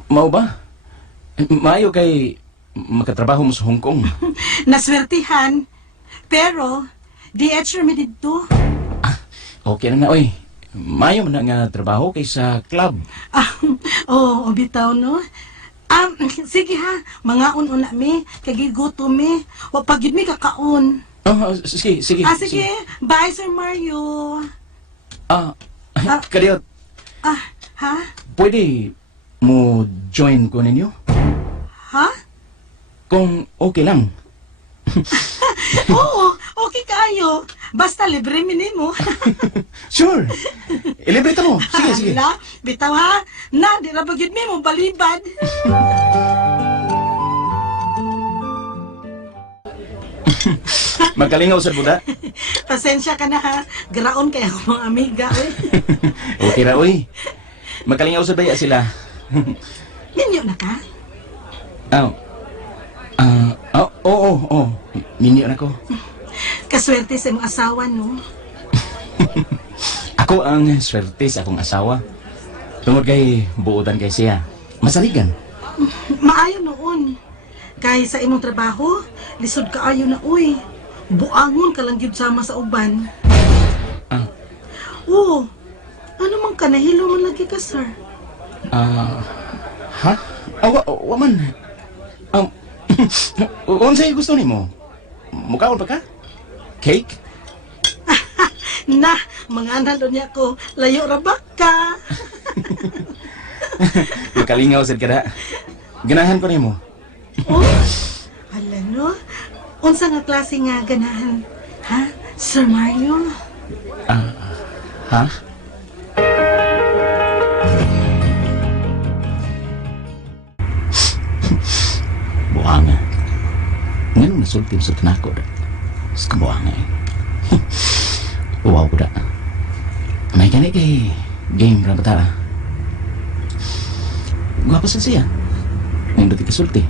Mao ba? Maayo kay makatrabaho mo sa Hong Kong. Naswertihan. Pero, DH mi dito. Okay na nga, Maayo man na nga trabaho kay sa club. Bitaw, no? Sige ha, mga un-una mi, kagiguto mi, wapagid mi kakaon. Sige. Sige. Bye, Sir Mario. Kadiyot, Ha? pwede mo join ko ninyo? Ha? Kung okay lang. Oo, okay kayo. Basta libre mi nimo. Sure. Ilibre mo. Sige. Hala, bitaw ha. Na, di na bagid mi mo balibad. Magalingaw sa buda. Pasensya ka na ha. Garaon kaya ako mga amiga, eh. Okay ra, uy. Magalingaw sa baya sila. Ninyo na ka? Oo. Minyo na ko. Kaswerte sa imong asawa, no? Ako ang swerte sa akong asawa. Tungod kay buotan kay siya. Masaligan. Maayo noon. Kaya sa imong trabaho, lisod kaayo na, uy. Buangon ka lang gyud sama sa uban. Ah. Oo. Ano man ka, nahilo man lagi ka, sir. Ha? Waman. Unsay gusto nimo? Mukaon pa ka? Cake? Na, mga anak niya ko, layo rabak ka. Makalingaw sad kada. Ganahan ko nimo. Oh, hala no? Unsa nga klase nga ganahan? Ha? Sir Mario? Ha? Buanga. Ngayon nasulti sa tanako da. Sa buanga eh. Wow ko da. May gani kay game ra bata. Gwapa sa siya. Ngayon dati kasulti.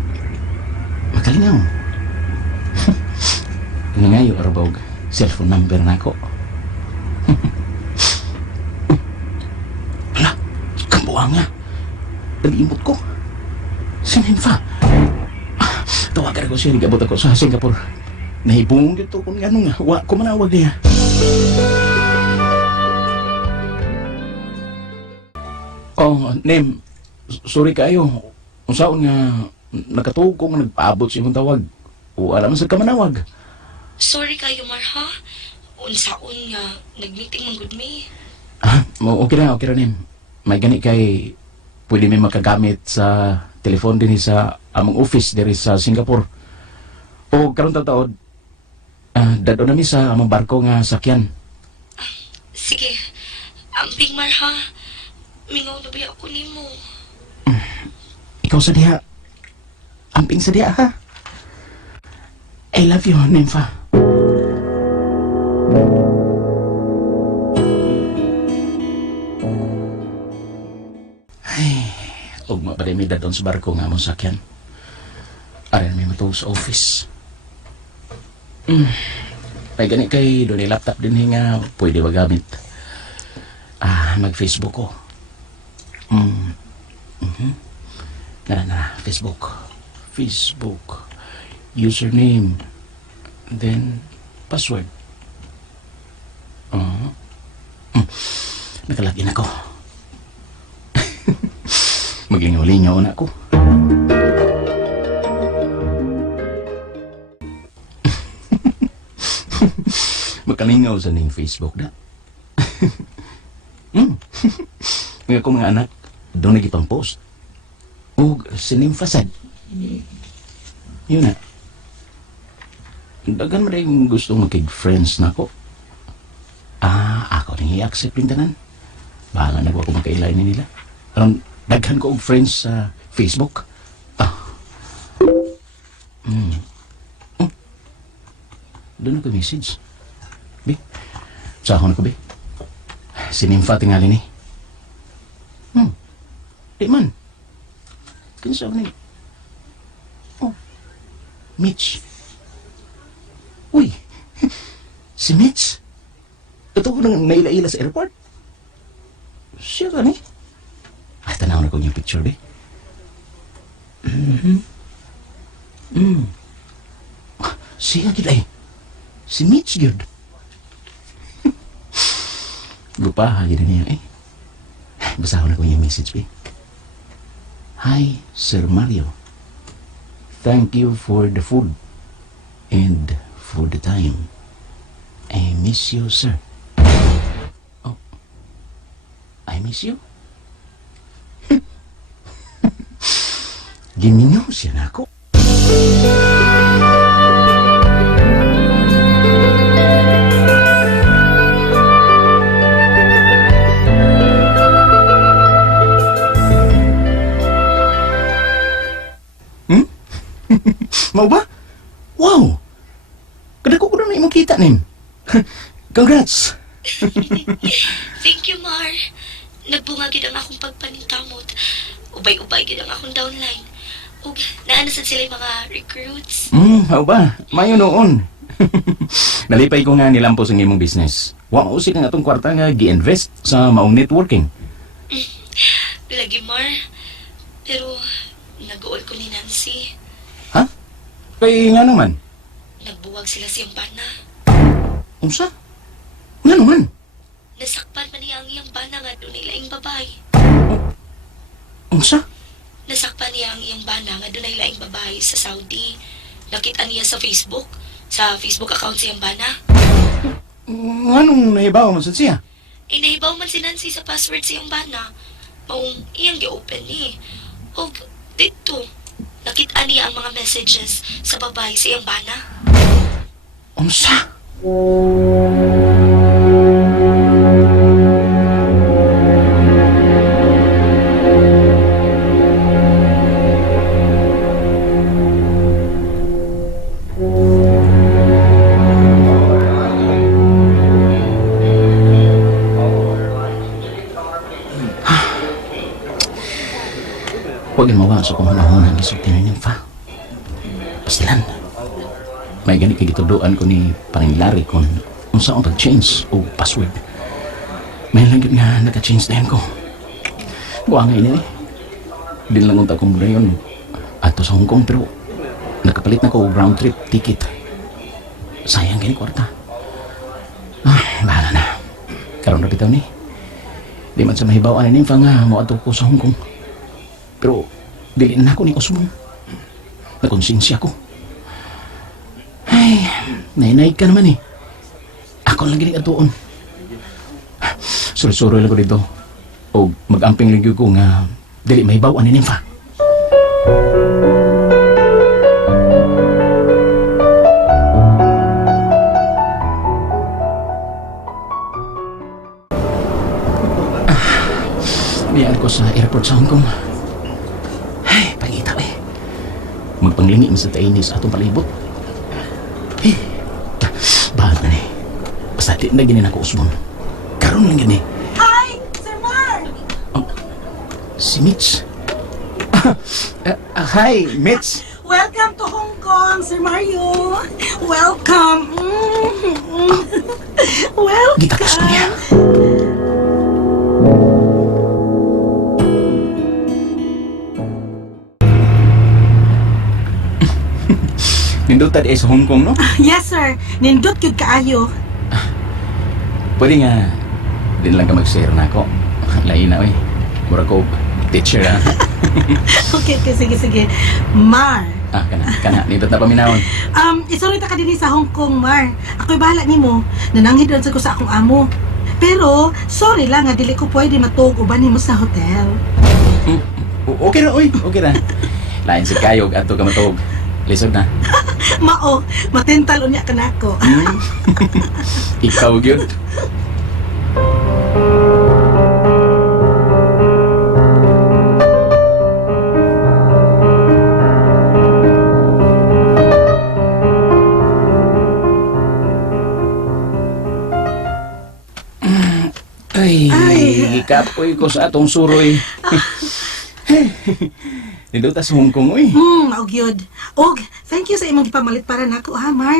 Makalingaw. Nangayo arabog cellphone number na ako. Hala, kambuanga. Nag-imot ko. Sininfa. Tawagan ako siya, nagabot ako sa Singapore. Nahibungong dito kung ano nga, wa ko manawag niya. Oh, Nem, sorry kayo. Kung saan nga, nakatuog ko nga nagpaabot sa imong tawag. O alam sa kamanawag. Sorry kayo, Mar, ha? Unsaon nga, nag-meeting man good me. Okay na, Nem. May gani kay, pwede may makagamit sa telefon din sa among office diri sa Singapore. O karon taod, dado na mi sa among barko nga sakyan. Sige, amping Mar, ha? Mingaw na ba ako nimo? Ikaw sa diha. Amping sa diha, ha? I love you, Nympha. Ay, og mapadami dadon sa barko nga among sakyan. Aran may matuog sa office. Ay gani kay doon laptop din nga pwede magamit. Mag-Facebook ko. Na, Facebook. Username. Then, password. Nakalagin ako. Maglingaw-lingaw na ako. Makalingaw sa ning Facebook na. Mga ko mga anak, doon nagipang post. O sining fasad. Yun na. Dagan mo rin gusto makig-friends na ako. Ako nang i-accept yung tanan. Baka nagwa ko magkailay ni nila. Daghan ko og friends sa Facebook. Doon ako message. Be, sahon ako, be. Sinimfa tingali ni. Di man. Kinsa ni? Mitch. Uy, si Mitch. Ito ko nang naila-ila sa airport. Siya ka ni? Tanaw na ko yung picture, be. Siya gid ay. Si Mitch gid. Lupa gid niya eh. Basahon na ko yung message, be. Hi, Sir Mario. Thank you for the food and for the time. I miss you, sir. Oh, I miss you? Gimingaw siya na ako. Mau ba? Wow! Kadako ko na may Nim. Congrats! Thank you, Mar. Nagbunga gid ang akong pagpanintamot. Ubay-ubay gid ang akong downline. Ug naanasan sila yung mga recruits. How ba? Mayo noon. Nalipay ko nga nilampos ang imong business. Wa mausik ang atong kwarta nga gi-invest sa maong networking. Lagi, Mar. Pero nag-uol ko ni Nancy. Ha? Kay nga naman. Nagbuwag sila siyang bana. Unsa? Nga naman. Nasakpan man niya ang iyang bana nga doon ay laing babae. Unsa? Nasakpan niya ang iyang bana nga doon ay laing babae sa Saudi. Nakita niya sa Facebook account siyang bana. Nga nung nahibaw mo sa siya? Nahibaw man si Nancy sa password siyang bana. Maong iyang gi-open ni. Og dito, nakita niya ang mga messages sa babae siyang bana. Unsa? Huwag yung mawa sa kumanahon ng isulti na nyemfa. Pastilan. May gani kagituduan ko ni Panginlari kung unsa ang pag-change o password. May lang nga naka-change na yan ko. Buwa nga ini eh. Din lang unta kong yun ato sa Hong Kong pero nakapalit na ko round trip ticket. Sayang gani kwarta. Bahala na. Karoon na bitaw ni. Di man sa mahibawaan ni Nympha nga mo ato ko sa Hong Kong. Pero dili na ako ni Osmond. Nakonsensya ko. Ay, nainay ka naman eh. Ako lang ginig atuon. Suri-suri lang ko dito. O mag-amping lang ko nga dili mahibawaan ni Nympha. Biyaan ko sa airport sa Hong Kong. Ay, pangita eh. Magpanglingi sa tainis atong palibot. Eh, bahal na eh. Basta di na ginin ako usbon. Karoon lang gini. Hi, Sir Mar! Si Mitch. Hi, Mitch. Welcome to Hong Kong, Sir Mario. Welcome. Gitakas ko niya. Nindutad sa Hong Kong, no? Yes, sir. Nindot yun kaayo. Pwede nga, din lang ka mag-share na ako. Lain na, eh. Mura ko, teacher, ha? Okay, sige. Mar. Kana, nindot na paminahon. Isorry ta ka din sa Hong Kong, Mar. Ako'y bahala nimo. Nananghid sa ko sa akong amo. Pero, sorry lang nga, dili ko pwede matug uban nimo sa hotel. Okay na, oy. Okay na. Lain si Kayog, ato ka matog. Lisod na. Mao, matental unya ka nako. Ikaw, yun. Ay, ikapoy ko sa atong suroy. Niduta sa Hong Kong, oy. Mao gyud. Og, thank you sa imong gipamalit para nako, ha, Mar.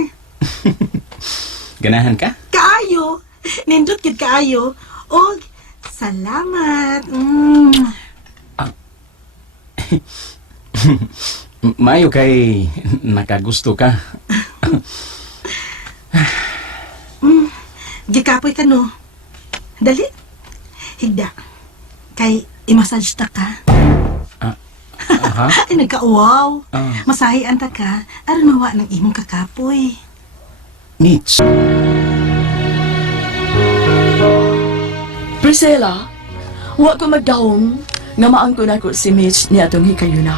Ganahan ka? Kaayo. Nindot gyud kaayo. Og, salamat. Mayo kay nakagusto ka. Gikapoy ka no. Dali. Higda. Kay i-massage ta ka. Aha. Ay, nagka-wow. Ah. Masahian ta ka. Aron mawa ng imong kakapoy. Mitch. Priscilla, wa ko magdahom nga maangko na ko si Mitch ni atong hikayuna.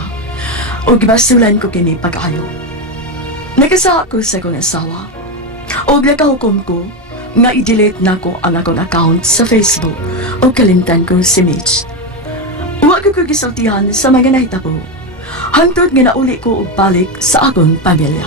O gibasulan ko kini pag-ayo. Nagasa ko sa akong asawa. O nakahukom ko nga i-delete na ko ang akong account sa Facebook o kalimtan ko si Mitch. Wa ko gisultihan sa mga nahitabo. Hantod nga nauli ko og balik sa akong pamilya.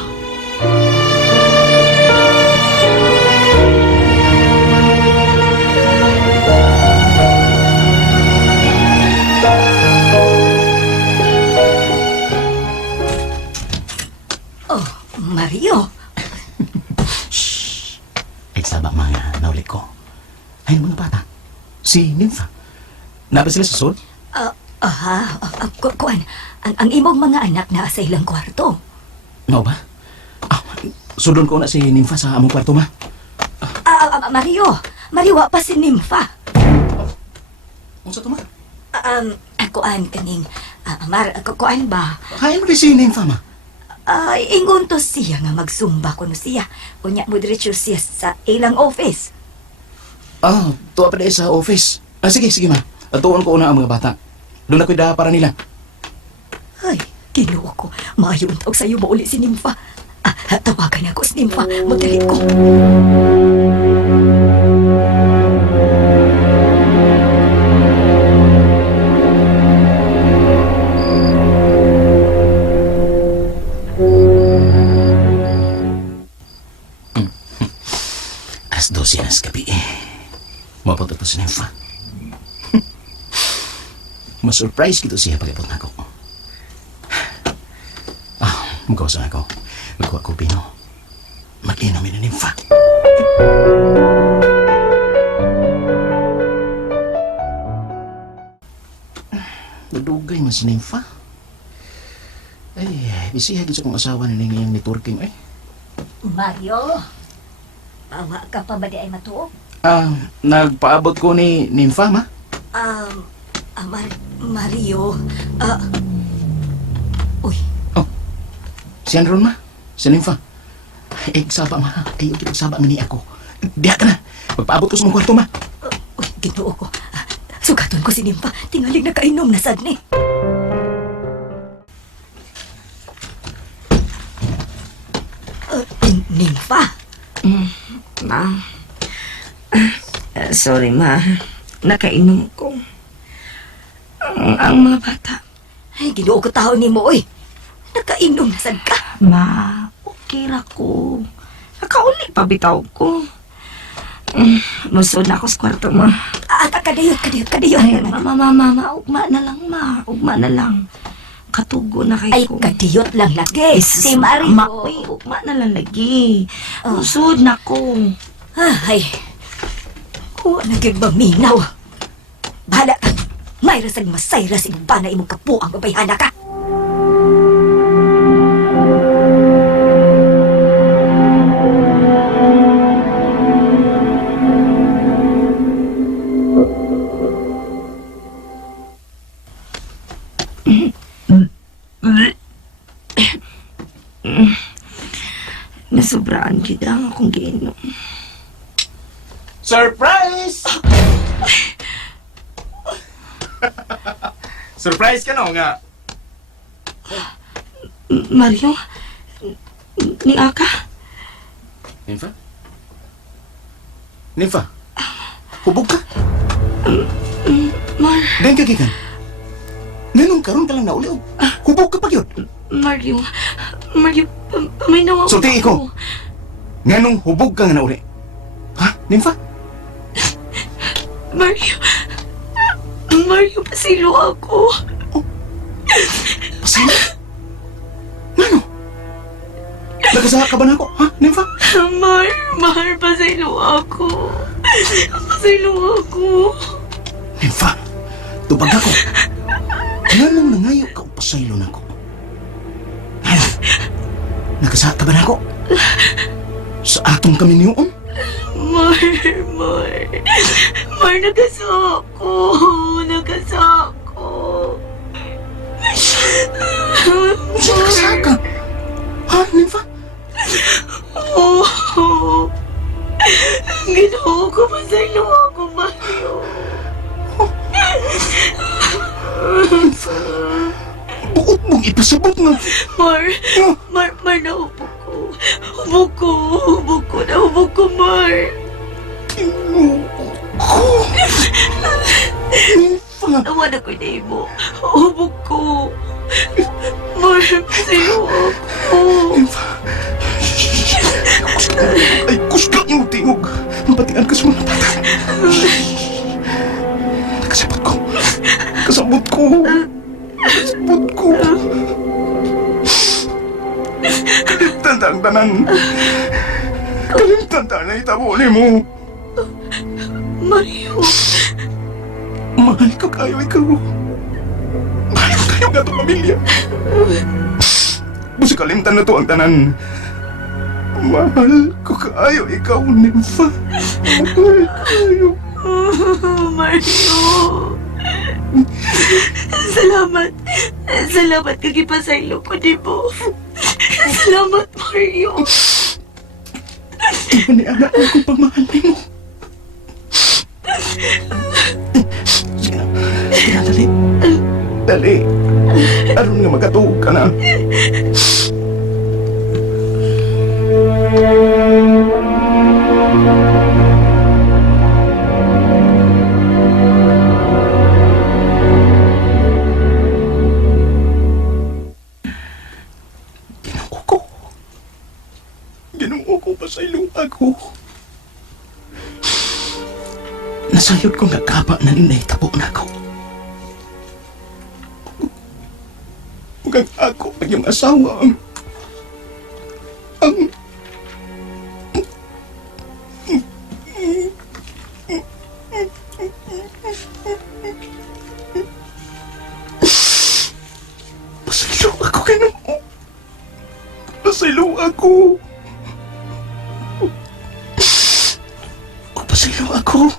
Mario. Eksaba mga naulit ko. Ay, mga bata. Si Nympha. Naba sila sa sol? Kuan, ang imong mga anak na sa ilang kwarto. Mao ba? Sudon ko na si Nympha sa among kwarto, ma. Mario, wa pa si Nympha. Unsa to, ma? Kuan kaning, kuan ba? Kain mo rin si Nympha, ma. Ingon to siya nga magsumba ko no siya. Kunya mo diretso siya sa ilang office. Tuwa pa dahil sa office. Sige, ma. Tuon ko una ang mga bata. Doon ako'y daha para nila. Ay, kinuha ko. Maayo untog sa'yo ba uli si Nympha? Tawagan ako si Nympha. Magdali ko. Alas 12 na sa gabi. Mapunta po si Nympha. Mas-surprise kito siya pag-ipot na ako. Magkawasan ako. Magkuha ko pino. Mag-inom ni Nympha. Nadugay man si Nympha. Ay, bisihag sa kong asawa na ngayong networking eh. Mario, bawa ka pa ba di ay matuog? Nagpaabot ko ni Nympha, ma. Mario, uy, Si Andron, ma. Si Nympha. Saba, ma. Ayaw kita saba mini ako. Diha ka na. Magpaabot ko sa mong kwarto, ma. uy, ginoo ko. Sugaton ko si Nympha. Tingaling nakainom na sad ni. Nympha? Ma. Sorry, ma. Nakainom ko. Ang mga bata. Ay, ginoo ko tao ni mo, uy. Nakainom na sad ka. Ma, okay ra ko. Nakauli pa bitaw ko. Musod na ako sa kwarto, ma. Kadayot. Ay, mama, ugma na lang, ma. Ugma na lang. Katugo na kay Ay, ko. kadiyot lang lagi. Si Mario. Ma, uy, ugma na lang lagi. Musod na ko. Ay, kuha na gyud ba minaw. Bahala ka. Mayra sa masayra sa imong bana imong kapo ang babayhana ka. Nasobraan kita ang akong giinom. Surprise! Surprise ka no nga. Mario, ni Aka? Nympha? Nympha? Hubog ka? Dahin ka, Gikan. Ganun karon ka lang nauli. Hubog ka pa yun. Mario, paminaw ako. Sulti ko. Nganong hubog ka nga nauli. Ha, Nympha? Mario, pasilo ako. Pasilo? Ngano? Nagkasaka ka ba na ako? Ha, Nympha? Pasilo ako. Pasilo ako. Nympha, tubag ako. Nganong nangayo ka o pasaylo na ako? Ano? Nagkasaka ka ba na ako? Sa atong kami niyoon? Mar, nagasako. Nagkasaka? Ha, Nympha? Oo. Ginoo ko, pasaylo ako, Mario. Buot mong ipasabot nga. Mar, naubog ko. Hubog ko, Mar. Nympha, Nawa na ko na mo. Hubog ko. Mar, pasaylo ako. Nympha. Ay, kusga yung tingog. Mapatian ka sa mga bata. Nakasabot ko. Kasabot ko. Kasabot ko. Kalimtan ta ang tanan. Kalimtan ta na itabo ni mo. Mario, Mahal ko kayo ikaw. Mahal ko kayo nga itong pamilya. Busi kalimtan na to ang tanan. Mahal ko kayo ikaw, Nympha. Mahal kayo. Mario. Salamat. Salamat kagipasaylo ko, di mo. Salamat, Mario. Iba ni anak mo kung pagmahal mo. Sige na, dali. Dali. Aron nga magkatuog ka na. Ginoo ko pa sa ilong ako. Nasayod ko nga kaba na ninahitabo na ako. Huwag ako ang iyong asawa ang pasaylo ako Ginoo. Pasaylo ako. Pasaylo ako.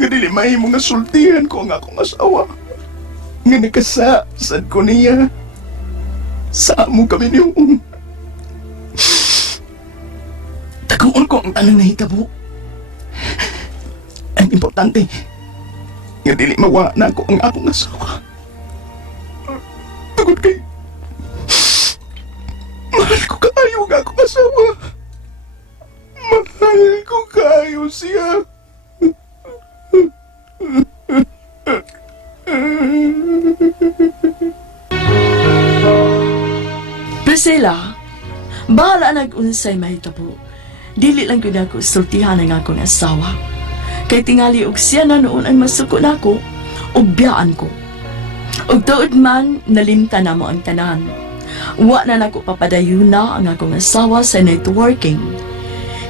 Nga dilimay mo nga sultihan ko ang akong asawa. Nga nagkasasad ko niya. Sa amo kami niyon. Taguon ko ang tanang nahitabo. Ang importante, nga dili mawa na ako ang akong asawa. Tugod kay mahal ko kaayo ang akong asawa. Mahal ko kayo siya. Priscilla, bahala nag-unsay mahitabo. Dili lang yun ako sultihan ang akong asawa. Kay tingali og siya na noon ang masuko nako, ug biyaan ko. Ug tuod man, nalimta na mo ang tanan. Wa na nako papadayon na ang akong asawa sa networking.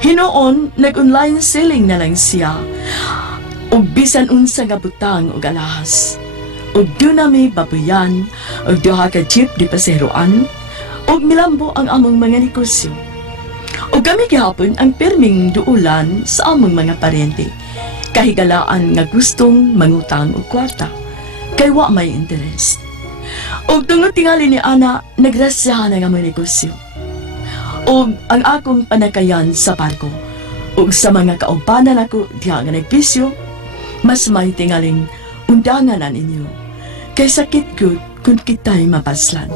Hinoon, nag-online selling na lang siya. Ug bisan unsa nga butang ug alahas. Ug doon na may babuyan, ug duha ka jeep di paseroan, ug milambo ang among mga negosyo. Ug kami gihapon ang pirming duulan sa among mga paryente. Kahigalaan nga gustong mangutang og kwarta. Kay wa may interes. Ug tungod tingali ni Ana, nagrasyahan ang among negosyo. Ug ang akong panakayan sa barko. Ug sa mga kaupanan ako diha nga nagpisyo, mas may tingaling undangan ninyo. Kay sakit gud kung kita'y mapaslan.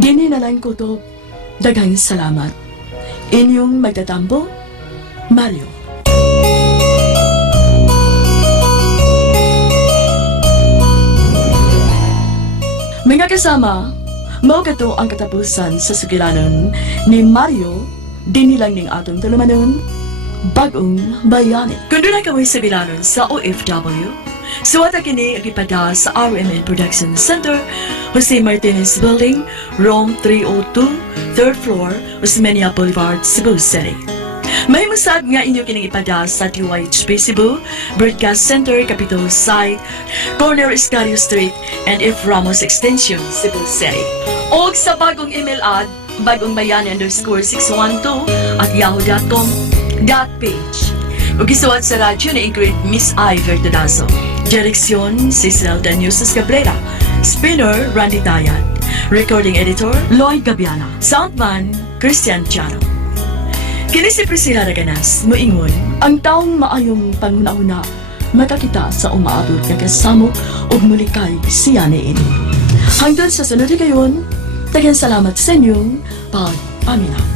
Dini na lang ko to, daghang salamat. Inyong magtatambo, Mario. Mga kasama, mao kato ang katapusan sa sugilanon ni Mario, dini lang ning atong tulumanon, Bagong Bayani. Kung doon na kami sa bilanon sa OFW, suwata kini ipada sa RMN Production Center, Jose Martinez Building, Rome 302, 3rd floor, Osmeña Boulevard, Cebu City. May musag nga inyo kining ipada sa DYHP Cebu, Broadcast Center, Capitol Site, Corner Escario Street, and F. Ramos Extension, Cebu City. O sa bagong email ad, bagongbayani_612@yahoo.com.ph. Ug gisuwat sa radyo na Ingrid Miss I. Vertadazo. Direksyon, Cecil Daniuses Cabrera. Spinner, Randy Tayat. Recording Editor, Lloyd Gabiana. Soundman, Christian Chano. Kini si Priscilla Raganas, moingon, ang taong maayong pangunauna, makakita sa umaabot nga kasamo ug mulikay siya niini. Hangtod sa sunod kayon, daghang salamat sa inyong pagpaminaw.